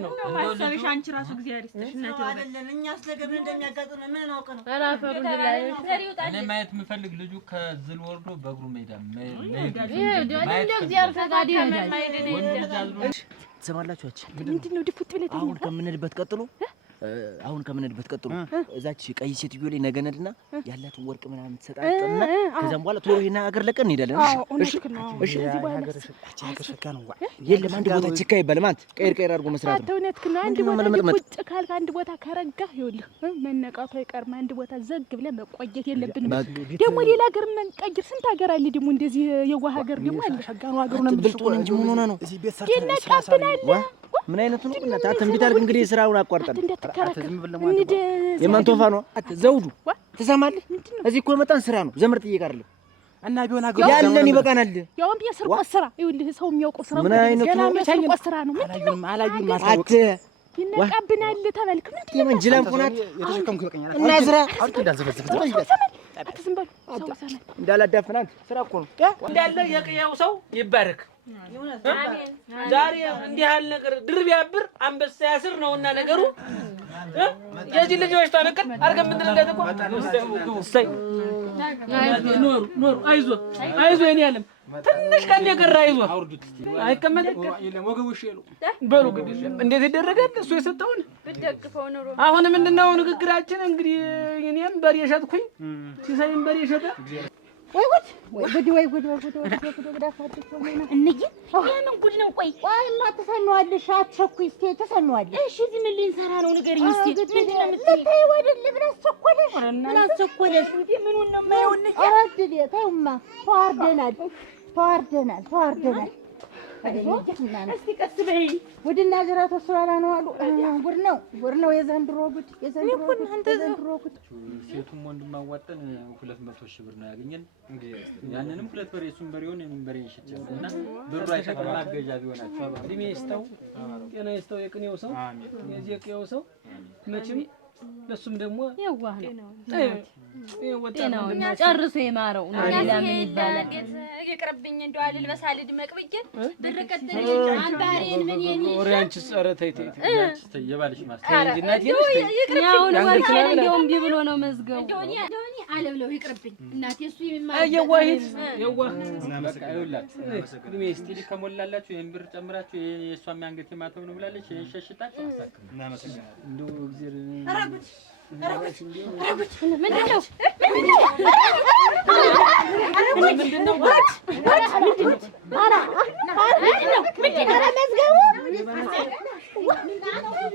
ነው ማሰብሽ አንቺ ራሱ እግዚአብሔር ይስጥሽ እናቴ አይደለም። እኛስ ለገብን እንደሚያጋጥም ምን እናውቅ ነው? አራፈሩ ላይ እኔ ማየት የምፈልግ ልጁ ከዝል ወርዶ በእግሩ ሜዳ እግዚአብሔር ፈቃድ ይሆናል። ትሰማላችሁ? ምንድን ነው ድፉት ብለህ አሁን ከምንሄድበት ቀጥሎ እዛች ቀይ ሴትዮ ላይ ነገ ነድና ያላትን ወርቅ ምናምን ትሰጣጥና ከዛም በኋላ ቶሎ ይሄን ሀገር ለቀን እንሄዳለን። እሺ እሺ። እዚህ በኋላ ሀገር ሸካ ነው የለም አንድ ቦታ ችካ ይባል ማለት ቀይር አድርጎ መስራት ነው። እውነትህን ነው። አንድ ቦታ ቁጭ ካልክ አንድ ቦታ ከረጋህ ይኸውልህ መነቃቱ አይቀርም። አንድ ቦታ ዘግ ብለህ መቆየት የለብንም። ደግሞ ሌላ ሀገር መንቀይር ስንት ሀገር አለ ደግሞ እንደዚህ የዋህ ሀገር ደግሞ አለ። ሸጋ ነው ሀገሩ ነው ብልጦን እንጂ ምን ሆነ ነው ይነቃብናል። ምን አይነቱ ነው? እና ታተምቢት አድርግ እንግዲህ ስራውን አቋርጠን እንደ የማንቶፋ ነው ዘውዱ ትሰማለህ? እዚህ እኮ የመጣን ስራ ነው ዘመድ ጥዬ ጋር አይደለም። እና ቢሆን አገሩ ያለን ይበቃናል። ያውም የስርቆት ስራ ይኸውልህ ሰው የሚያውቀው ስራ ምን አይነቱ ነው? የስርቆት ስራ ነው። አላዩን ማሳወቅ ይነቃብናል። ተበልክ ምን የመንጅላም ቁናት የተሸከምኩ ይበቃኛል። እና ስራ እንዳዘፈዝፍ ዝም በሉ ሰው ሰማል እንዳላዳፍናት ስራ እኮ ነው እንዳለ የቅያው ሰው ይባረክ። ዛሬ እንዲህ ያለ ነገር ድር ቢያብር አንበሳ ያስር ነውና ነገሩ የዚህ ልጆች ታነቀን አርገን ምንድነው እኮ እሰይ ኖሩ አይዞ የኔ ዓለም ትንሽ ቀን የቀረ አይዞ አይከመል ወገቡ ሸሉ በሉ ግድ እንዴት ይደረጋል? እሱ የሰጠውን ብትደግፈው ኑሮ አሁን ምንድነው ንግግራችን? እንግዲህ እኔም በሬ ሸጥኩኝ ሲሳይም በሬ ሸጠ። ወይ ጉድ አፋጥቶ እንጂ የምን ጉድ ነው? ቆይማ ተሰነዋለሽ። አትቸኩይ እስኪ ተሰነዋለሽ። እሺ ዝም ብለን ልንሰራ ነው። ንገሪኝ እስኪ ምንድን ነው የምትይኝ? ተይው አይደል ምን አስቸኮለሽ? ምን አስቸኮለሽ? ምኑን ነው የማየው? አረድ ተይውማ ተዋርደናል። እስቲ ቀስ በይ። ጉድና ጅራቶ ስራላ ነው አሉ። ጉድ ነው የዘንድሮ ጉድ። ሴቱም ወንድም አዋጠን 200 ሺህ ብር ነው ያገኘን። ያንንም 2 በሬ እሱም በሬውን የምን በሬ ይሽጫል እና ብሩ አይጠቅም ማገዣ ቢሆናቸው እድሜ ይስጠው ጤና ይስጠው የቅኔው ሰው የዚህ የቅኔው ሰው መቼም ለሱም ደግሞ የዋህ ነው ጤናው ጨርሶ የማረው ነው። ሌላ ምን ይባላል? እንዴት ይቅርብኝ እንደው አልልበስ አልድመቅ ብዬ ብር ቀጥል አንባሬን ምን የኔ ኦሪያንቺ ጸረ ተይ የባልሽ ማስተር እንዲናት ያው ነው ወልከን እንደውም ቢብሎ ነው መዝገቡ እንደው እኔ አለብለው ይቅርብኝ እናቴ እሱ የዋሂት የዋህ በቃ ይውላት እድሜ እስቲ ከሞላላችሁ ይሄን ብር ጨምራችሁ የሷም ያንገት የማተው ነው ብላለች። ይሄን ሸሽጣችሁ አሳክሩ እናመሰግናለን። እንደው እግዚአብሔር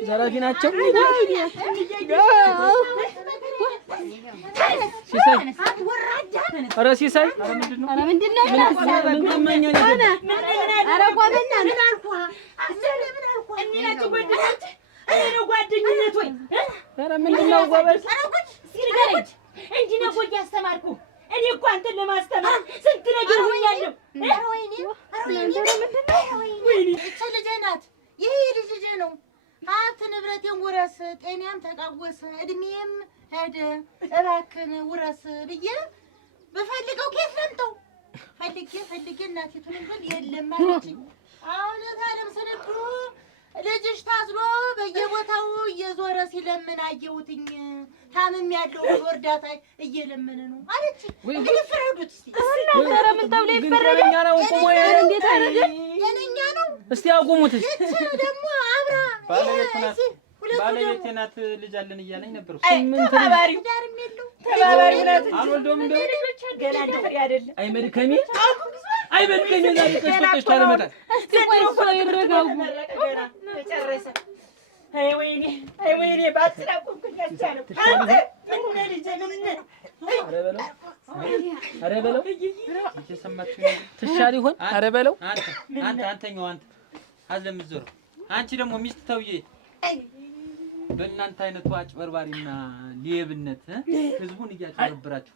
ዘራፊ ናቸው። ሲሳይ ኧረ ሲሳይ ምንድን ነው ጓደኝነት ወይ ኧረ ምንድን ነው ጎበዝ ሲርገረድ እንዲህ ነው እኮ እያስተማርኩህ። እኔ እኮ አንተን ለማስተማር ስንት ነገር ሆኛለሁ። እቺ ልጄ ናት። ይሄ ልጄ ነው። ሀብት ንብረቴን ውረስ፣ ጤናም ተቃወሰ፣ እድሜም ሄደ። እባክህን ውረስ ብዬ በፈልገው ኬት ለምጠው ፈልጌ እናቴቱን ብል የለም አለችኝ። አሁን ታለም ስንዱ ልጅሽ ታዝሎ በየቦታው እየዞረ ሲለምን አየሁትኝ። ታምም ያለው እርዳታ እየለመነ ነው አለች። እንግዲህ ፍረዱት እስቲ። ኧረ ምን ተብሎ ይፈረዳል? እንዴት አረገ? የእኛ ነው። እስቲ አቁሙት። እቺ ደግሞ አብራ ባለቤቴ ናት ልጅ አለን እያለኝ ነበር። ተባባሪው ዳርም የለው ተባባሪው ናት። አልወልደውም እንደው ገና እንደው አይደለም አይመድከሚ ዛሬ ቀስቶች ታለመጣ እስቲ ቆይ ሰው ይረጋጉ። ተጨረሰ። አይ ወይኔ ባትራቁኝ ያቻለው አንተ ምን ልጅ ምን ኧረ በለው እየሰማችሁ ትሻል ይሆን? ኧረ በለው አንተኛው አዝለም ዞር አንቺ ደግሞ ሚስት ተውዬ በእናንተ አይነቱ አጭበርባሪና ሌብነት ህዝቡን እያጭበረብራችሁ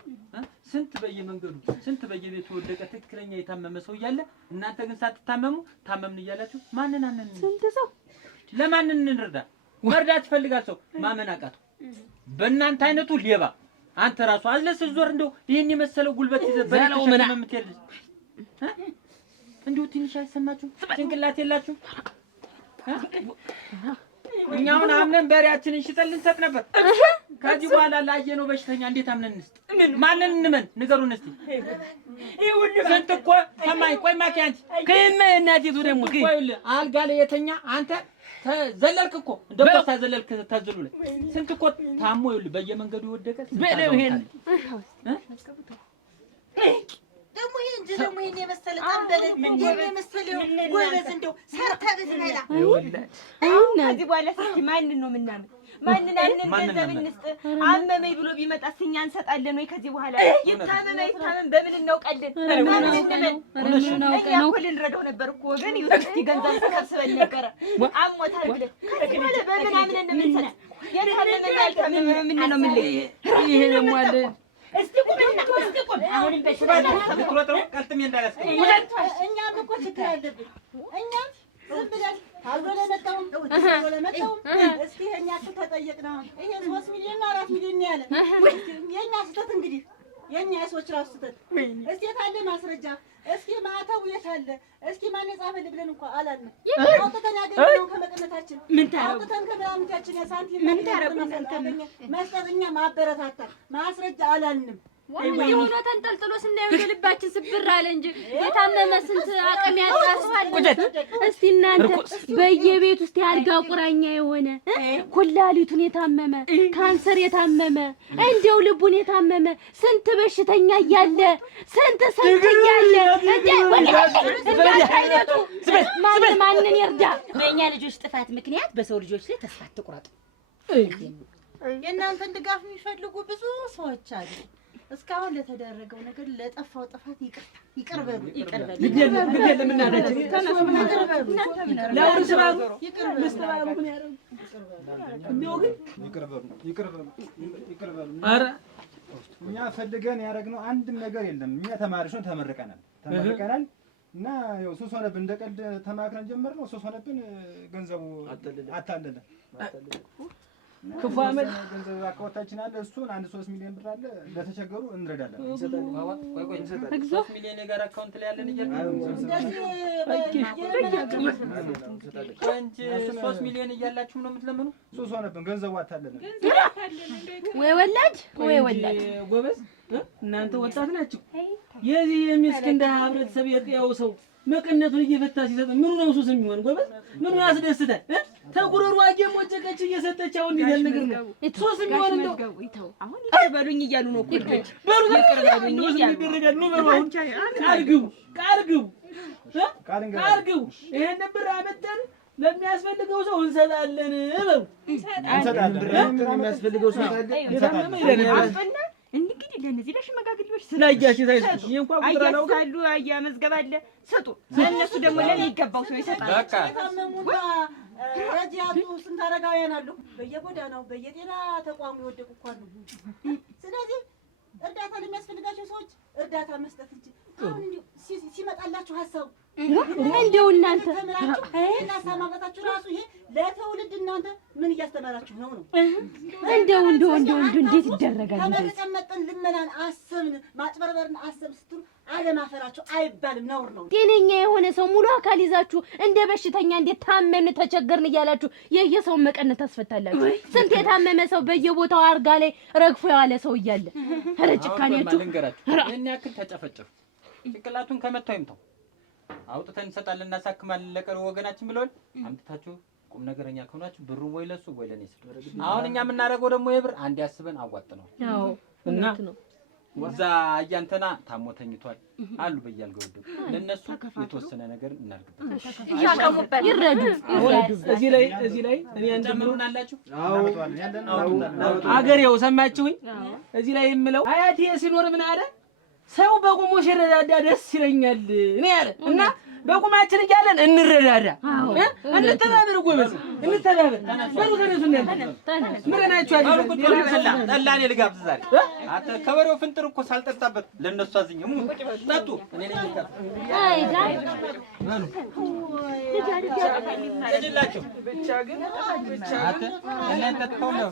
ስንት በየመንገዱ ስንት በየቤቱ ወደቀ ትክክለኛ የታመመ ሰው እያለ እናንተ ግን ሳትታመሙ ታመምን እያላችሁ ማንን ስንት ሰው ለማንን እንርዳ? መርዳት ይፈልጋል ሰው ማመን አቃተው። በእናንተ አይነቱ ሌባ አንተ ራሱ አዝለህ ስትዞር እንደው ይሄን የመሰለው ጉልበት ይዘህ በለው ምን የምትሄድ እንደው ትንሽ አይሰማችሁም? ጭንቅላት የላችሁም? እኛውን አምነን በሬያችንን ሽጠን ልንሰጥ ነበር። ከዚህ በኋላ ላየነው በሽተኛ እንዴት አምነን እንስጥ? ማንን እንመን? ንገሩን እስቲ። ስንት እኮ ሰማኝ። ቆይ ማኪ አንቺ ከእመ እናቲቱ ደግሞ ቆይልህ አልጋ ላይ የተኛ አንተ ዘለልክ እኮ እንደ ቆሳ ዘለልክ ተዝሉ ላይ ስንት እኮ ታሞ ይኸውልህ በየመንገዱ የወደቀ በለው ይሄን ደግሞ ይሄ እንጂ ደግሞ ይሄን የመሰለ ጠንበለት ይሄን የመሰለ ጎበዝ እንደው ሰርታ ብትበላ ከዚህ በኋላ እስኪ ማንን ነው የምናምን? ማንን አንን ገንዘብ እንስጥ? አመመኝ ብሎ ቢመጣስ እኛ እንሰጣለን ወይ? ከዚህ በኋላ ይታመም አይታመም በምን እናውቃለን? ማንን እንመን? እኛ እኮ ልንረዳው ነበር እኮ ወገን እስኪ ገንዘብ ተሰብስበን ነበረ አሞታል ብለን ከዚህ በኋላ በምን አምነን እንሰጥ? የታመመ ያልታመመ ምን ነው ምን ይሄ ደግሞ አለ እስቲ ቁምና እስቲ ቁም። አሁንም በሽባዳ ትሮጥሮ ቀልጥም እንዳላስቀኝ እኛም እኮ ችግር አለብን። እኛም ዝም ብለን አብሮ ለመጣው እስቲ እኛ ተጠየቅነው ይሄ 3 ሚሊዮን እና 4 ሚሊዮን ያለ የኛ ስህተት እንግዲህ የኛ የሰዎች ራሱ ስህተት እስቲ የታለ ማስረጃ? እስኪ ማታው የታለ? እስኪ ማን የጻፈልህ ብለን እንኳን አላልንም። አውጥተን ያገኘነው ከመቀነታችን አውጥተን ከምናምንታችን የሳንቲም ምን ታረቁ መስጠት እኛ ማበረታታ ማስረጃ አላልንም። የሆነ ተንጠልጥሎ ስናየው ልባችን ስብር አለ እንጂ የታመመ ስንት አቅም ያጣስዋል። እስቲ እናንተ በየቤት ውስጥ ያልጋ ቁራኛ የሆነ ኩላሊቱን የታመመ ካንሰር የታመመ እንደው ልቡን የታመመ ስንት በሽተኛ እያለ ስንት እያለ ማንን ይርዳ? በእኛ ልጆች ጥፋት ምክንያት በሰው ልጆች ላይ ተስፋ አትቁረጡ። የእናንተን ድጋፍ የሚፈልጉ ብዙ ሰዎች አሉ። እስካሁን ለተደረገው ነገር ለጠፋው ጥፋት ይቅር በሉ። እኛ ፈልገን ያደረግነው አንድም ነገር የለም። እኛ ተማሪዎች ነን፣ ተመርቀናል እና ያው ሶስት ሆነብን። እንደ ቀልድ ተማክረን ጀመርነው። ሶስት ሆነብን። ገንዘቡ አታለለ ክፉ አመል ገንዘብ አካውንታችን አለ። እሱን 3 ሚሊዮን ብር አለ። ለተቸገሩ እንረዳለን። ቆይ 3 ሚሊዮን የጋራ አካውንት ላይ ያለን እንጂ 3 ሚሊዮን እያላችሁ ነው የምትለምኑ? ሶስት ሆነብን። ገንዘቡ አታለለ ወይ ወላድ ጎበዝ እናንተ ወጣት ናችሁ። የዚህ የምስኪን ደሃ ህብረተሰብ የጤያው ሰው መቀነቱን እየፈታ ሲሰጥ ምኑ ነው ሱስ የሚሆን? ጎበዝ ምኑ ያስደስታል? ተጉረሩ አጀሞጨቀች እየሰጠች አሁን ይደል ነገር ነው ሱስ የሚሆን ነው። አሁን ይቀበሉኝ እያሉ ነው እኮ በሉ ይቀበሉኝ ይደረጋል ነው። በሉ አሁን ቃል ግቡ ይሄን ብር አመጣን ለሚያስፈልገው ሰው እንሰጣለን። በሉ እንሰጣለን። ለሚያስፈልገው ሰው እንሰጣለን። እንግዲህ ለነዚህ ለሽመጋግሌዎች ስላያሽ ታይስ እንኳን ቁጥራው ካሉ አያ መዝገብ አለ ሰጡ። ለነሱ ደግሞ ለሚገባው ሰው ይሰጣል። በቃ ታመሙና ረጃቱ ስንት አረጋውያን አሉ በየጎዳናው በየጤና ተቋሙ የወደቁ እኮ አሉ። ስለዚህ እርዳታ ለሚያስፈልጋቸው ሰዎች እርዳታ መስጠት እንጂ አሁን ሲመጣላችሁ ሀሳቡ እንደው እናንተ እና ሳማጣታችሁ ራሱ ይሄ ለትውልድ እናንተ ምን እያስተማራችሁ ነው? እንደው እንዴት ይደረጋል? ተመርቀን መጠን ልመናን አሰብን ማጭበርበርን አሰብ ስትሉ አለማፈራችሁ አይባልም፣ ነውር ነው። ጤነኛ የሆነ ሰው ሙሉ አካል ይዛችሁ እንደ በሽተኛ እንዴት ታመምን ተቸገርን እያላችሁ የየሰውን መቀነት ታስፈታላችሁ። ስንት የታመመ ሰው በየቦታው አርጋ ላይ ረግፎ ያለ ሰው እያለ ረጭካኔያችሁ እኔ ያክል ተጨፈጨፉ። ጭንቅላቱን ከመታው ይምታው አውጥተን እንሰጣለን እናሳክማለን ለቀሩ ወገናችን ብለውል አምጥታችሁ ቁም ነገረኛ ከሆናችሁ ብሩ ወይ ለሱ ወይ ለኔ ስጡ። አሁን እኛ የምናደርገው ደግሞ የብር አንድ ያስበን አዋጥነው እና ወዛ አያንተና ታሞ ተኝቷል አሉ በያልገው ወደ ለነሱ የተወሰነ ነገር እናርግበት ይረዱ። እዚህ ላይ እኔ እንደምሩን አላችሁ አገሬው ሰማችሁኝ? እዚህ ላይ የምለው አያቴ ሲኖር ምን አለ ሰው በቁሙ ሲረዳዳ ደስ ይለኛል እኔ ያለ እና በቁማችን እያለን እንረዳዳ፣ እንተባበር። ጎበዝ እንተባበር። በሩ ተነሱ ምረናችሁ አይደል? ጠላኔ ልጋብዝ ዛሬ አተ ከበሬው ፍንጥር እኮ ሳልጠጣበት ለነሱ አዝኝ ጠጡ። እኔ ነኝ ልጋብዝ። አይ ዳይ ብቻ ግን አተ እናንተ ተቆለው